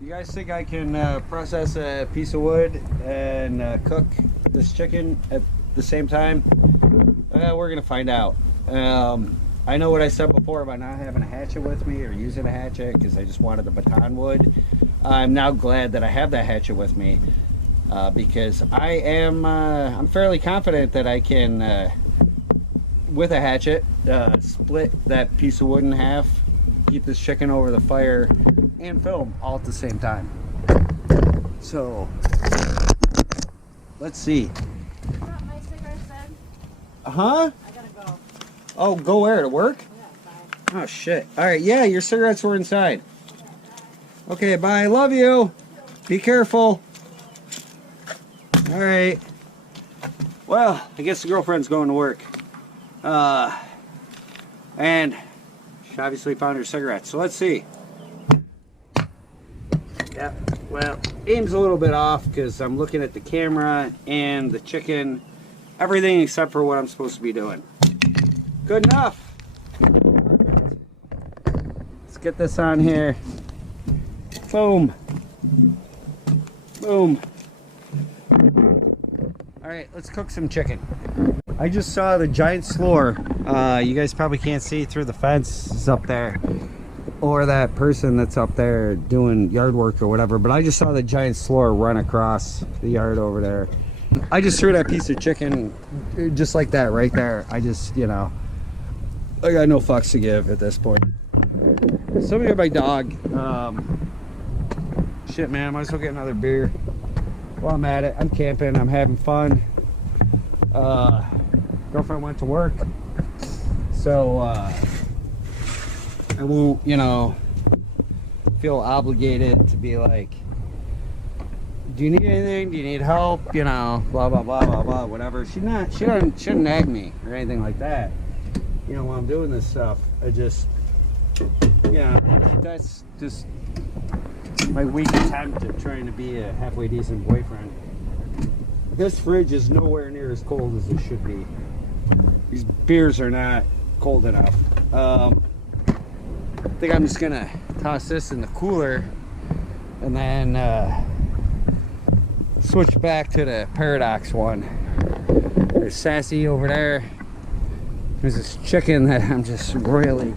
You guys think I can process a piece of wood and cook this chicken at the same time? We're gonna find out. I know what I said before about not having a hatchet with me or using a hatchet because I just wanted the baton wood. I'm now glad that I have that hatchet with me because I'm fairly confident that I can, with a hatchet, split that piece of wood in half, keep this chicken over the fire, and film all at the same time. So, let's see. My cigarettes then? Huh? I gotta go. Oh, go where? To work? Yeah, bye. Oh, shit. All right, yeah, your cigarettes were inside. Okay, bye. Love you. Be careful. All right. Well, I guess the girlfriend's going to work. And she obviously found her cigarettes. So let's see. Yep. Well, aim's a little bit off because I'm looking at the camera and the chicken, everything except for what I'm supposed to be doing. Good enough. Perfect. Let's get this on here. Boom. Boom. All right, let's cook some chicken. I just saw the giant slore. You guys probably can't see through the fence. It's up there. Or that person that's up there doing yard work or whatever. But I just saw the giant slore run across the yard over there. I just threw that piece of chicken just like that right there. I just, you know, I got no fucks to give at this point. Somebody got my dog. Shit, man, I might as well get another beer. While I'm at it, I'm camping, I'm having fun. Girlfriend went to work, so I won't, you know, feel obligated to be like, do you need anything? Do you need help? You know, blah blah blah blah blah, whatever. She shouldn't nag me or anything like that. You know, while I'm doing this stuff, I just, you know, that's just my weak attempt at trying to be a halfway decent boyfriend. This fridge is nowhere near as cold as it should be. These beers are not cold enough. I think I'm just gonna toss this in the cooler and then switch back to the Paradox one. There's Sassy over there. There's this chicken that I'm just really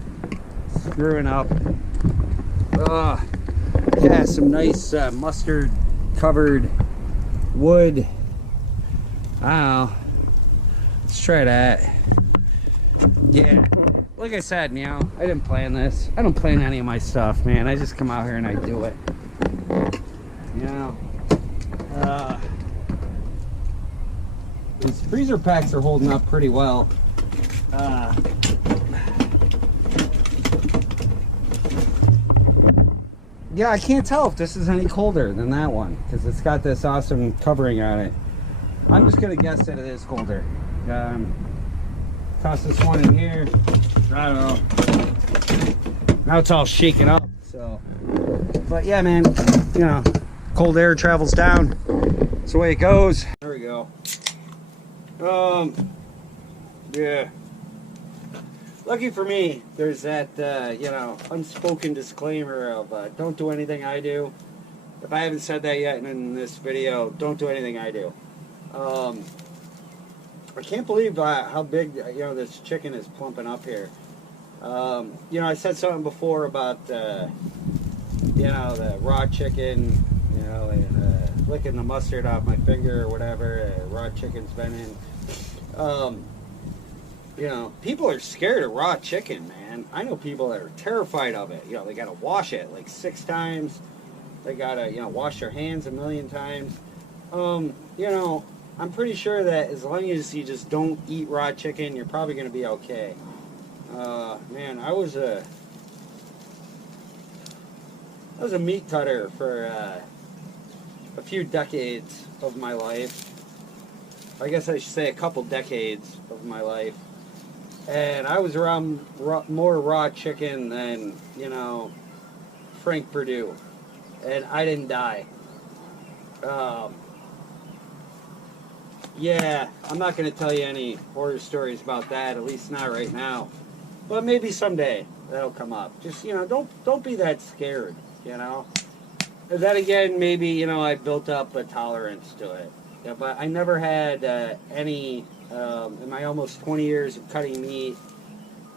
screwing up. Yeah, some nice mustard covered wood. I don't know. Let's try that. Yeah, like I said, you know, I didn't plan this. I don't plan any of my stuff, man. I just come out here and I do it. You know, these freezer packs are holding up pretty well. Yeah, I can't tell if this is any colder than that one because it's got this awesome covering on it. I'm just gonna guess that it is colder. Toss this one in here. I don't know. Now it's all shaken up. So, but yeah, man, you know, cold air travels down. That's the way it goes. There we go. Yeah. Lucky for me, there's that, you know, unspoken disclaimer of don't do anything I do. If I haven't said that yet in this video, don't do anything I do. I can't believe how big, you know, this chicken is plumping up here. You know, I said something before about, you know, the raw chicken, you know, and licking the mustard off my finger or whatever. Raw chicken's been in. You know, people are scared of raw chicken, man. I know people that are terrified of it. You know, they got to wash it like 6 times. They got to, you know, wash their hands 1,000,000 times. You know, I'm pretty sure that as long as you just don't eat raw chicken, you're probably going to be okay. Man, I was a meat cutter for a few decades of my life. I guess I should say a couple decades of my life. And I was around more raw chicken than, you know, Frank Purdue. And I didn't die. Yeah, I'm not going to tell you any horror stories about that, at least not right now. But maybe someday that'll come up. Just, you know, don't be that scared, you know. And then again, maybe, you know, I built up a tolerance to it. Yeah, but I never had any, in my almost 20 years of cutting meat,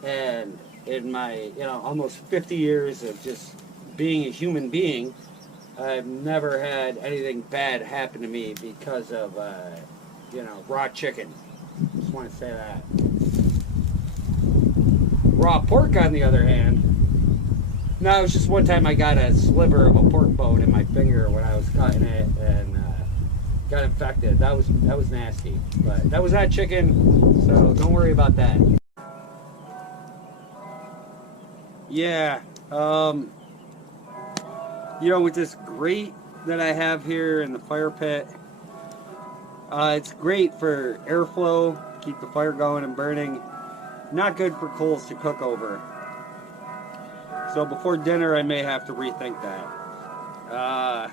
and in my, you know, almost 50 years of just being a human being, I've never had anything bad happen to me because of, you know, raw chicken. Just want to say that. Raw pork, on the other hand, no, it was just one time I got a sliver of a pork bone in my finger when I was cutting it, and got infected. That was nasty, but that was not chicken, so don't worry about that. Yeah, you know, with this grate that I have here in the fire pit, it's great for airflow, keep the fire going and burning. Not good for coals to cook over. So before dinner, I may have to rethink that.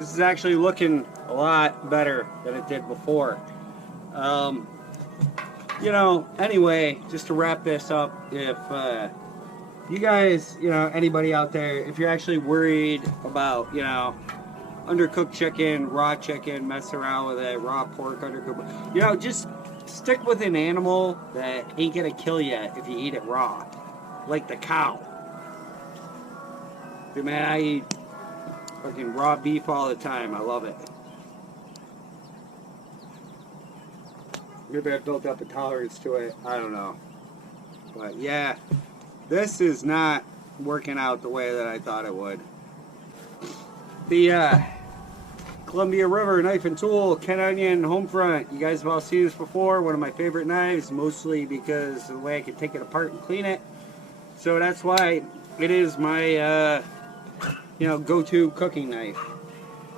This is actually looking a lot better than it did before. You know, anyway, just to wrap this up, if you guys, you know, anybody out there, if you're actually worried about, you know, undercooked chicken, raw chicken, mess around with it, raw pork, undercooked, you know, just stick with an animal that ain't gonna kill you if you eat it raw, like the cow. Dude, man, I eat fucking raw beef all the time. I love it. Maybe I've built up a tolerance to it. I don't know. But yeah, this is not working out the way that I thought it would. The Columbia River knife and tool, Ken Onion Homefront. You guys have all seen this before. One of my favorite knives, mostly because of the way I can take it apart and clean it. So that's why it is my you know, go-to cooking knife.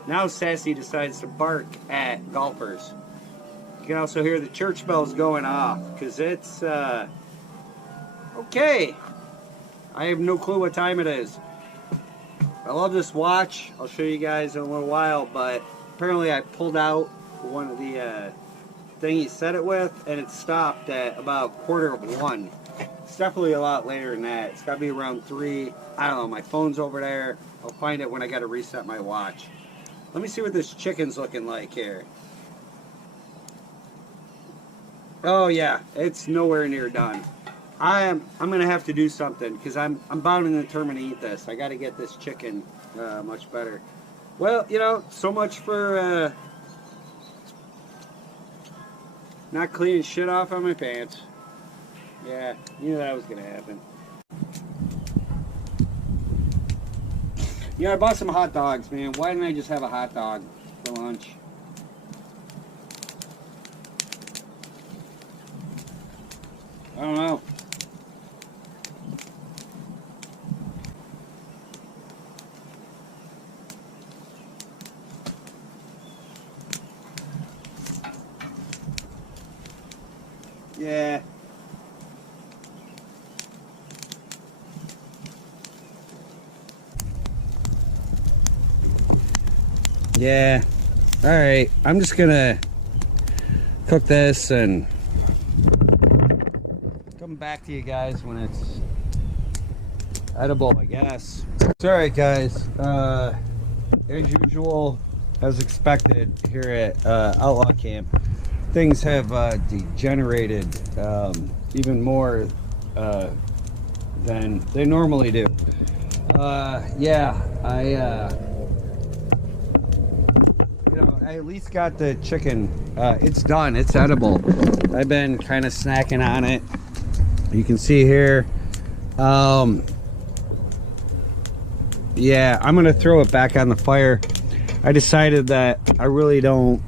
Now Sassy decides to bark at golfers. You can also hear the church bells going off because it's okay. I have no clue what time it is. I love this watch. I'll show you guys in a little while, but apparently I pulled out one of the thing he set it with, and it stopped at about 1:15. It's definitely a lot later than that. It's got to be around 3. I don't know. My phone's over there. I'll find it when I got to reset my watch. Let me see what this chicken's looking like here. Oh yeah, it's nowhere near done. I'm gonna have to do something because I'm bound and determined to eat this. I got to get this chicken much better. Well, you know, so much for not cleaning shit off on my pants. Yeah, knew that was gonna happen. Yeah, I bought some hot dogs, man. Why didn't I just have a hot dog for lunch? I don't know. Yeah. Yeah. All right. I'm just gonna cook this and come back to you guys when it's edible, I guess. It's all right, guys. As usual, as expected here at Outlaw Camp, things have degenerated even more than they normally do. Yeah, you know, I at least got the chicken. It's done. It's edible. I've been kind of snacking on it. You can see here. Yeah, I'm gonna throw it back on the fire. I decided that I really don't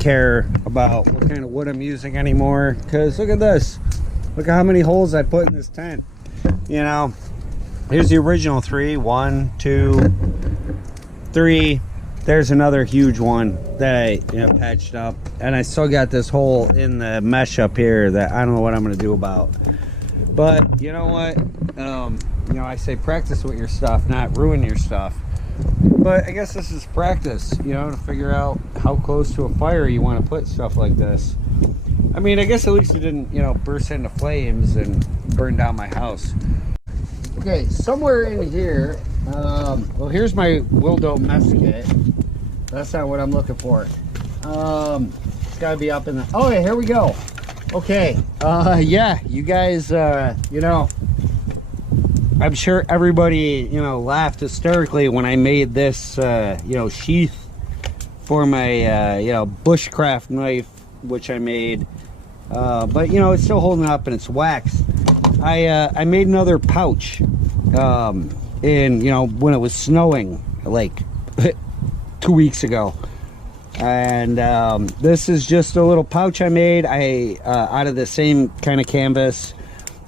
care about what kind of wood I'm using anymore, because look at this. Look at how many holes I put in this tent. You know, here's the original 3. 1, 2, 3. There's another huge one that I, you know, patched up, and I still got this hole in the mesh up here that I don't know what I'm gonna do about. But you know what, you know, I say practice with your stuff, not ruin your stuff. But I guess this is practice, you know, to figure out how close to a fire you want to put stuff like this. I mean, I guess at least it didn't, you know, burst into flames and burn down my house. Okay, somewhere in here, well, here's my Wildo mess kit. That's not what I'm looking for. It's got to be up in the... Oh, yeah, here we go. Okay, yeah, you guys, you know, I'm sure everybody, you know, laughed hysterically when I made this, you know, sheath for my, you know, bushcraft knife, which I made. But, you know, it's still holding up and it's waxed. I made another pouch, in, you know, when it was snowing, like 2 weeks ago. And this is just a little pouch I made. Out of the same kind of canvas.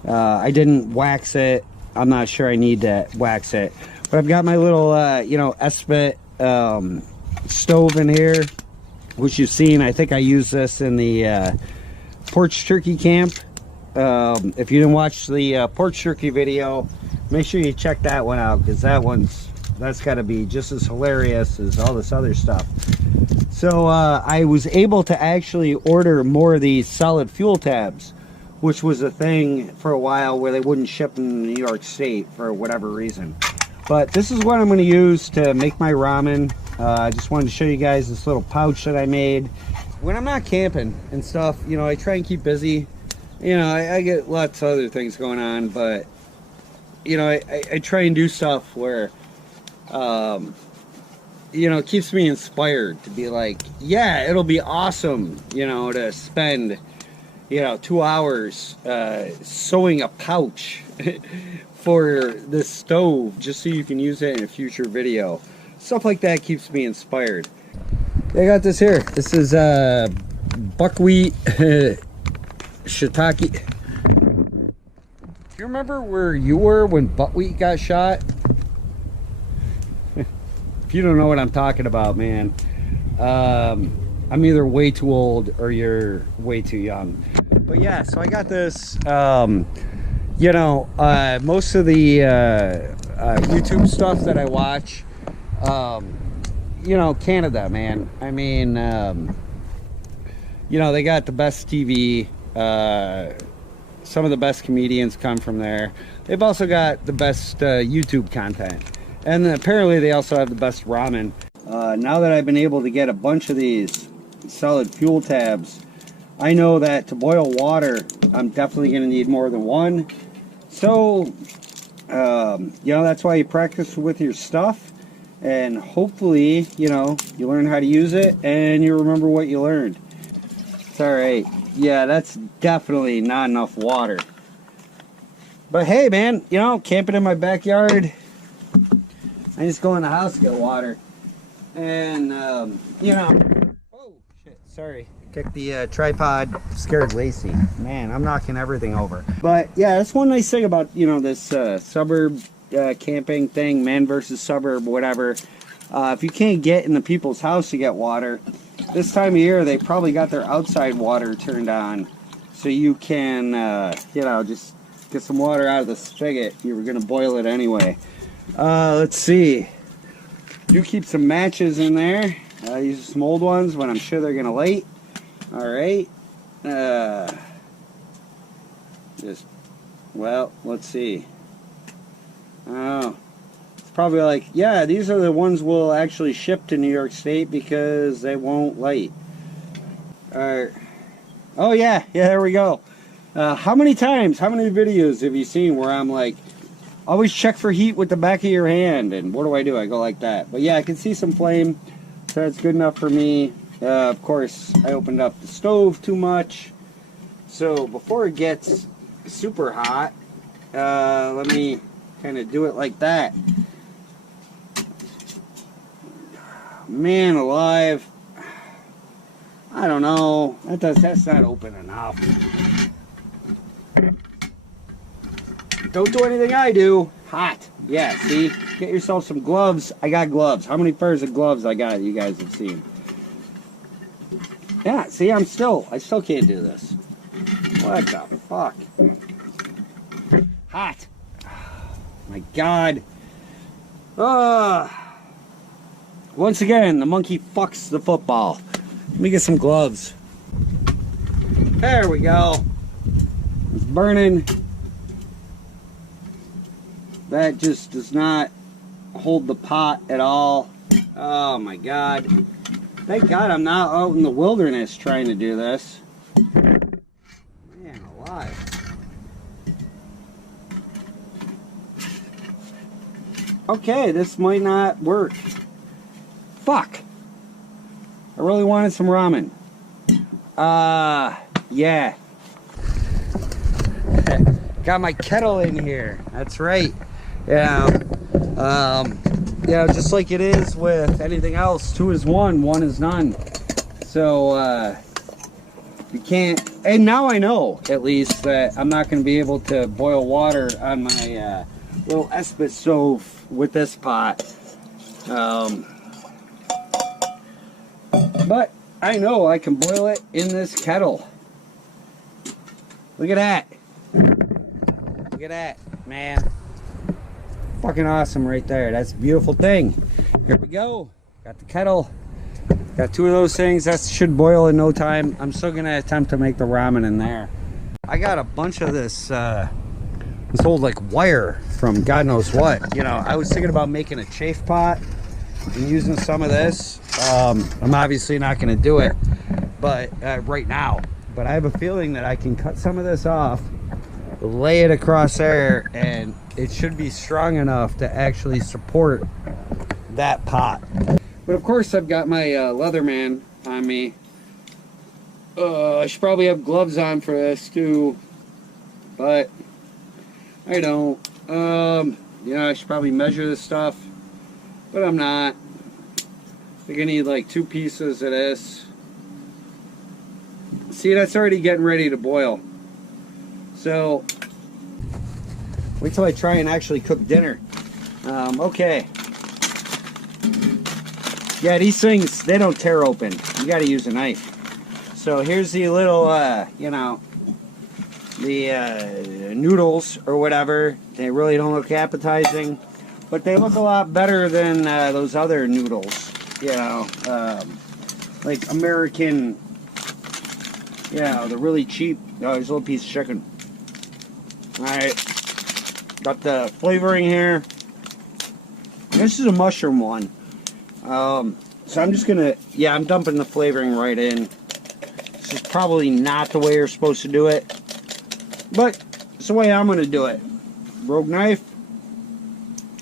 I didn't wax it. I'm not sure I need to wax it, but I've got my little you know, Espit stove in here, which you've seen. I think I used this in the porch turkey camp. If you didn't watch the porch turkey video, make sure you check that one out, because that one's that's got to be just as hilarious as all this other stuff. So I was able to actually order more of these solid fuel tabs, which was a thing for a while where they wouldn't ship in New York State for whatever reason. But this is what I'm going to use to make my ramen. I just wanted to show you guys this little pouch that I made. When I'm not camping and stuff, you know, I try and keep busy. You know, I get lots of other things going on, but, you know, I try and do stuff where, you know, it keeps me inspired to be like, yeah, it'll be awesome, you know, to spend, you know, 2 hours sewing a pouch for this stove just so you can use it in a future video. Stuff like that keeps me inspired. I got this here. This is buckwheat shiitake. Do you remember where you were when buckwheat got shot? If you don't know what I'm talking about, man, I'm either way too old or you're way too young. But yeah, so I got this. You know, most of the YouTube stuff that I watch, you know, Canada, man. I mean, you know, they got the best TV. Some of the best comedians come from there. They've also got the best YouTube content. And apparently they also have the best ramen. Now that I've been able to get a bunch of these solid fuel tabs, I know that to boil water, I'm definitely going to need more than one. So, you know, that's why you practice with your stuff. And hopefully, you know, you learn how to use it and you remember what you learned. It's alright. Yeah, that's definitely not enough water. But hey, man, you know, camping in my backyard, I just go in the house to get water. And, you know, oh, shit, sorry. Kicked the tripod, scared Lacey. Man, I'm knocking everything over. But yeah, that's one nice thing about, you know, this suburb camping thing, man versus suburb, whatever. If you can't get in the people's house to get water, this time of year they probably got their outside water turned on, so you can, you know, just get some water out of the spigot. You were gonna boil it anyway. Let's see. Do keep some matches in there. These are some old ones, but I'm sure they're gonna light. All right. Just, well, let's see. Oh, it's probably like, yeah, these are the ones we'll actually ship to New York State because they won't light. All right. Oh yeah, there we go. How many videos have you seen where I'm like, always check for heat with the back of your hand, and what do? I go like that. But yeah, I can see some flame, so that's good enough for me. Of course, I opened up the stove too much, so before it gets super hot, let me kind of do it like that. Man alive, I don't know, that's not open enough. Don't do anything I do. Hot. Yeah, see? Get yourself some gloves. I got gloves. How many pairs of gloves I got you guys have seen? Yeah, see, I still can't do this. What the fuck? Hot. Oh, my God. Once again, the monkey fucks the football. Let me get some gloves. There we go. It's burning. That just does not hold the pot at all. Oh my God. Thank God I'm not out in the wilderness trying to do this. Man alive. Okay, this might not work. Fuck. I really wanted some ramen. Yeah. Got my kettle in here. That's right. Yeah. Yeah, just like it is with anything else, 2 is 1, 1 is none. So, you can't, and now I know, at least, that I'm not going to be able to boil water on my little Esprit stove with this pot. But I know I can boil it in this kettle. Look at that. Look at that, man. fucking awesome right there. That's a beautiful thing. Here we go. Got the kettle. Got 2 of those things. That should boil in no time. I'm still gonna attempt to make the ramen in there. I got a bunch of this this old like wire from God knows what. You know, I was thinking about making a chafe pot and using some of this. I'm obviously not gonna do it, but right now. But I have a feeling that I can cut some of this off, lay it across there, and it should be strong enough to actually support that pot. But of course I've got my Leatherman on me. I should probably have gloves on for this too, but I don't. Yeah, I should probably measure this stuff, but I'm not. I think I need like 2 pieces of this. See, that's already getting ready to boil. So wait till I try and actually cook dinner. Okay. Yeah, these things, they don't tear open. You got to use a knife. So here's the little, you know, the noodles or whatever. They really don't look appetizing, but they look a lot better than those other noodles. You know, like American, you know, the really cheap. Oh, there's a little piece of chicken. All right, got the flavoring here. This is a mushroom one. So I'm just gonna, yeah, I'm dumping the flavoring right in. This is probably not the way you're supposed to do it, but it's the way I'm gonna do it. Rogue knife.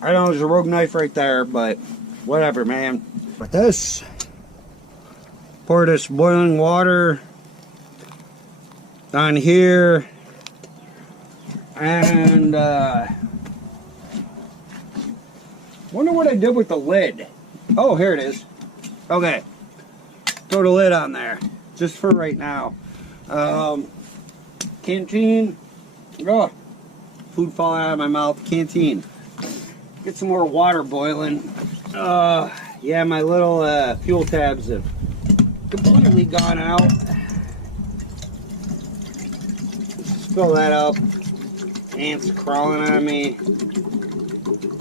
I know there's a rogue knife right there, but whatever, man. But this, pour this boiling water on here, and wonder what I did with the lid. Oh, here it is. Okay, throw the lid on there just for right now. Canteen. Oh, food falling out of my mouth. Canteen. Get some more water boiling. Yeah, my little fuel tabs have completely gone out. Just fill that up. Ants crawling on me.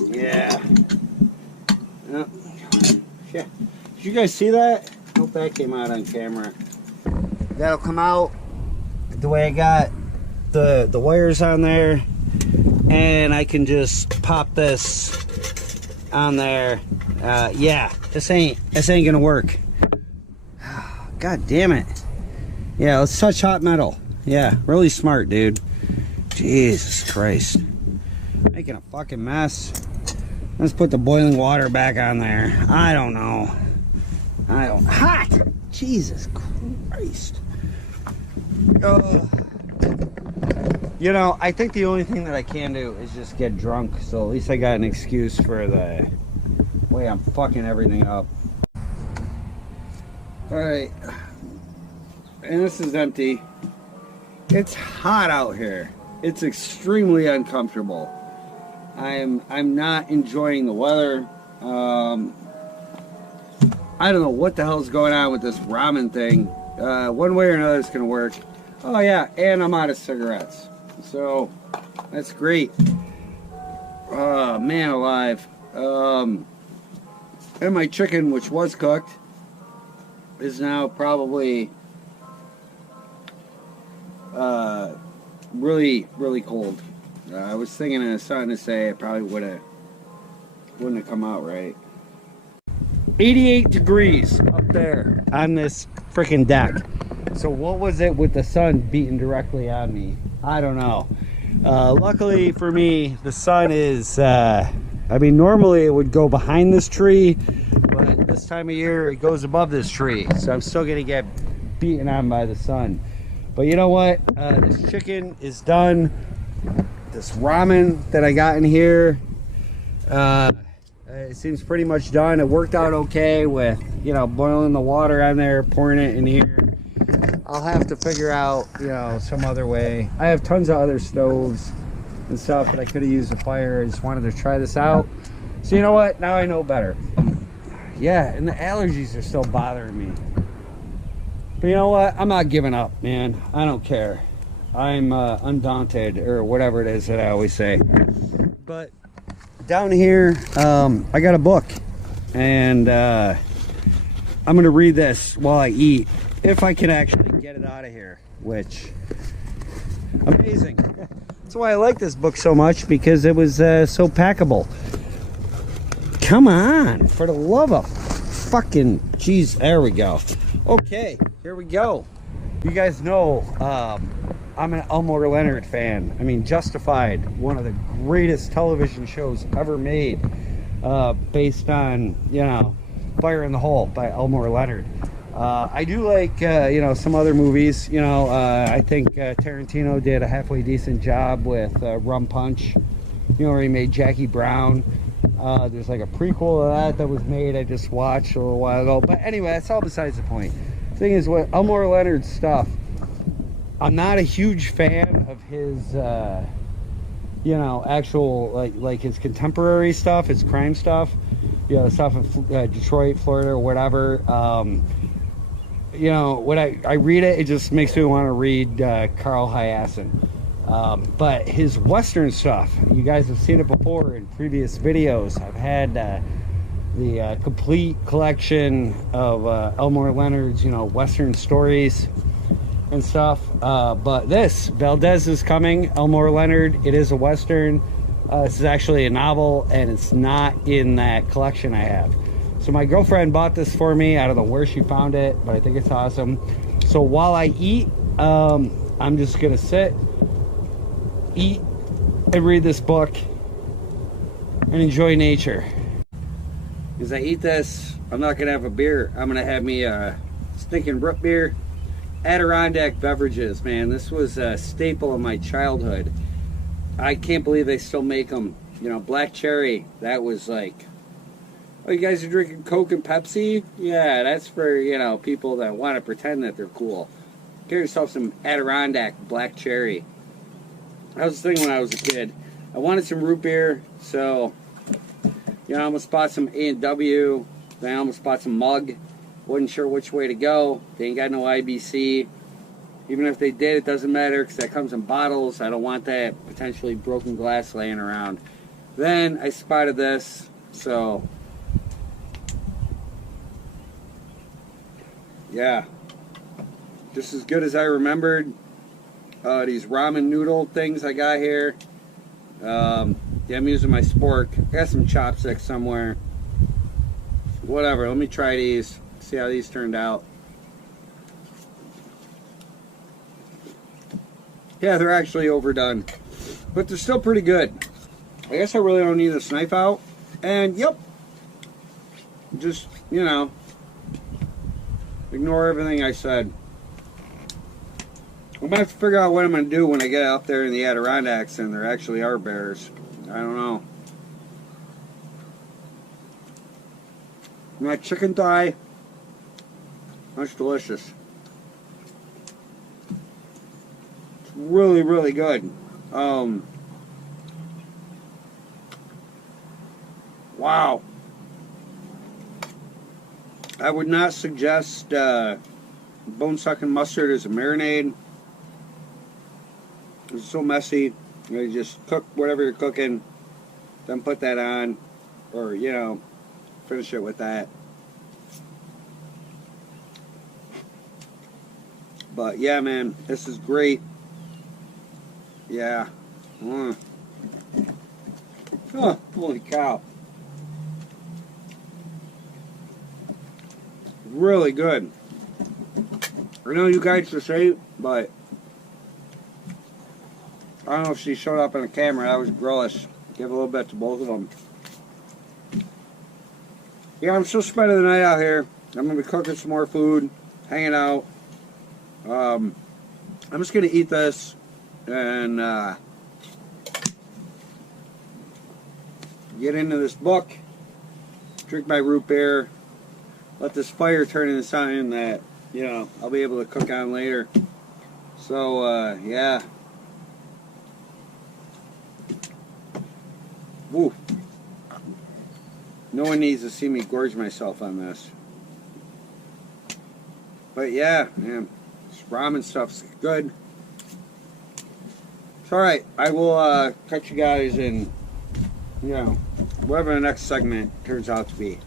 Yeah. Yeah. Did you guys see that? I hope that came out on camera. That'll come out the way I got the wires on there, and I can just pop this on there. Yeah, this ain't gonna work. God damn it. Yeah, let's touch hot metal. Yeah, really smart, dude. Jesus Christ. Making a fucking mess. Let's put the boiling water back on there. I don't know. Hot! Jesus Christ. You know, I think the only thing that I can do is just get drunk. So at least I got an excuse for the way I'm fucking everything up. Alright. And this is empty. It's hot out here. It's extremely uncomfortable. I'm not enjoying the weather. I don't know what the hell's going on with this ramen thing. One way or another it's gonna work. Oh yeah, and I'm out of cigarettes. So that's great. Oh man alive. And my chicken, which was cooked, is now probably really cold. I was thinking of something to say, it probably wouldn't have come out right. 88 degrees up there on this freaking deck. So what was it with the sun beating directly on me? I don't know. Luckily for me, the sun is, I mean, normally it would go behind this tree, but this time of year it goes above this tree. So I'm still gonna get beaten on by the sun. But you know what? This chicken is done. This ramen that I got in here, it seems pretty much done. It worked out okay with, you know, boiling the water on there, pouring it in here. I'll have to figure out, you know, some other way. I have tons of other stoves and stuff that I could have used a fire. I just wanted to try this out. So you know what? Now I know better. Yeah, and the allergies are still bothering me. But you know what? I'm not giving up, man. I don't care. I'm undaunted, or whatever it is that I always say. But down here, I got a book, and I'm gonna read this while I eat, if I can actually get it out of here, which, amazing. That's why I like this book so much, because it was so packable. Come on, for the love of fucking jeez. There we go. Okay, here we go. You guys know I'm an Elmore Leonard fan. I mean, Justified, one of the greatest television shows ever made, based on, you know, Fire in the Hole by Elmore Leonard. I do like, you know, some other movies. You know, I think Tarantino did a halfway decent job with Rum Punch, you know, where he made Jackie Brown. There's like a prequel of that was made, I just watched a little while ago. But anyway, that's all besides the point. The thing is, what Elmore Leonard's stuff, I'm not a huge fan of his, you know, actual, like his contemporary stuff, his crime stuff, you know, stuff in Detroit, Florida, or whatever. You know, when I read it, it just makes me want to read Carl Hyacin. But his Western stuff, you guys have seen it before in previous videos. I've had the complete collection of Elmore Leonard's, you know, Western stories and stuff. But this, Valdez is coming, Elmore Leonard. It is a Western. This is actually a novel, and it's not in that collection I have. So my girlfriend bought this for me. I don't know where she found it, but I think it's awesome. So while I eat, I'm just gonna sit, eat, and read this book and enjoy nature. As I eat this, I'm not gonna have a beer. I'm gonna have me a stinking root beer. Adirondack beverages, man. This was a staple of my childhood. I can't believe they still make them. You know, black cherry, that was like, oh, you guys are drinking Coke and Pepsi? Yeah, that's for, you know, people that want to pretend that they're cool. Get yourself some Adirondack black cherry. That was the thing when I was a kid. I wanted some root beer, so, you know, I almost bought some A&W. Then I almost bought some mug. Wasn't sure which way to go. They ain't got no IBC. Even if they did, it doesn't matter, because that comes in bottles. I don't want that potentially broken glass laying around. Then I spotted this, so yeah, just as good as I remembered. These ramen noodle things I got here. Yeah, I'm using my spork. I got some chopsticks somewhere. Whatever, let me try these. See how these turned out. Yeah, they're actually overdone, but they're still pretty good. I guess I really don't need this knife out. And yep, just, you know, ignore everything I said. I'm gonna have to figure out what I'm gonna do when I get up there in the Adirondacks and there actually are bears. I don't know. And that chicken thigh, that's delicious. It's really, really good. Wow. I would not suggest bone-sucking mustard as a marinade. It's so messy. You just cook whatever you're cooking, then put that on, or, you know, finish it with that. But yeah, man, this is great. Yeah. Oh, holy cow. Really good. I know you guys are saying, but I don't know if she showed up on the camera. That was gross. Give a little bit to both of them. Yeah, I'm still spending the night out here. I'm going to be cooking some more food, hanging out. I'm just going to eat this and get into this book, drink my root beer, let this fire turn into something that, you know, I'll be able to cook on later. So, yeah. Woo. No one needs to see me gorge myself on this. But yeah, man, this ramen stuff's good. It's alright. I will catch you guys in, you know, whatever the next segment turns out to be.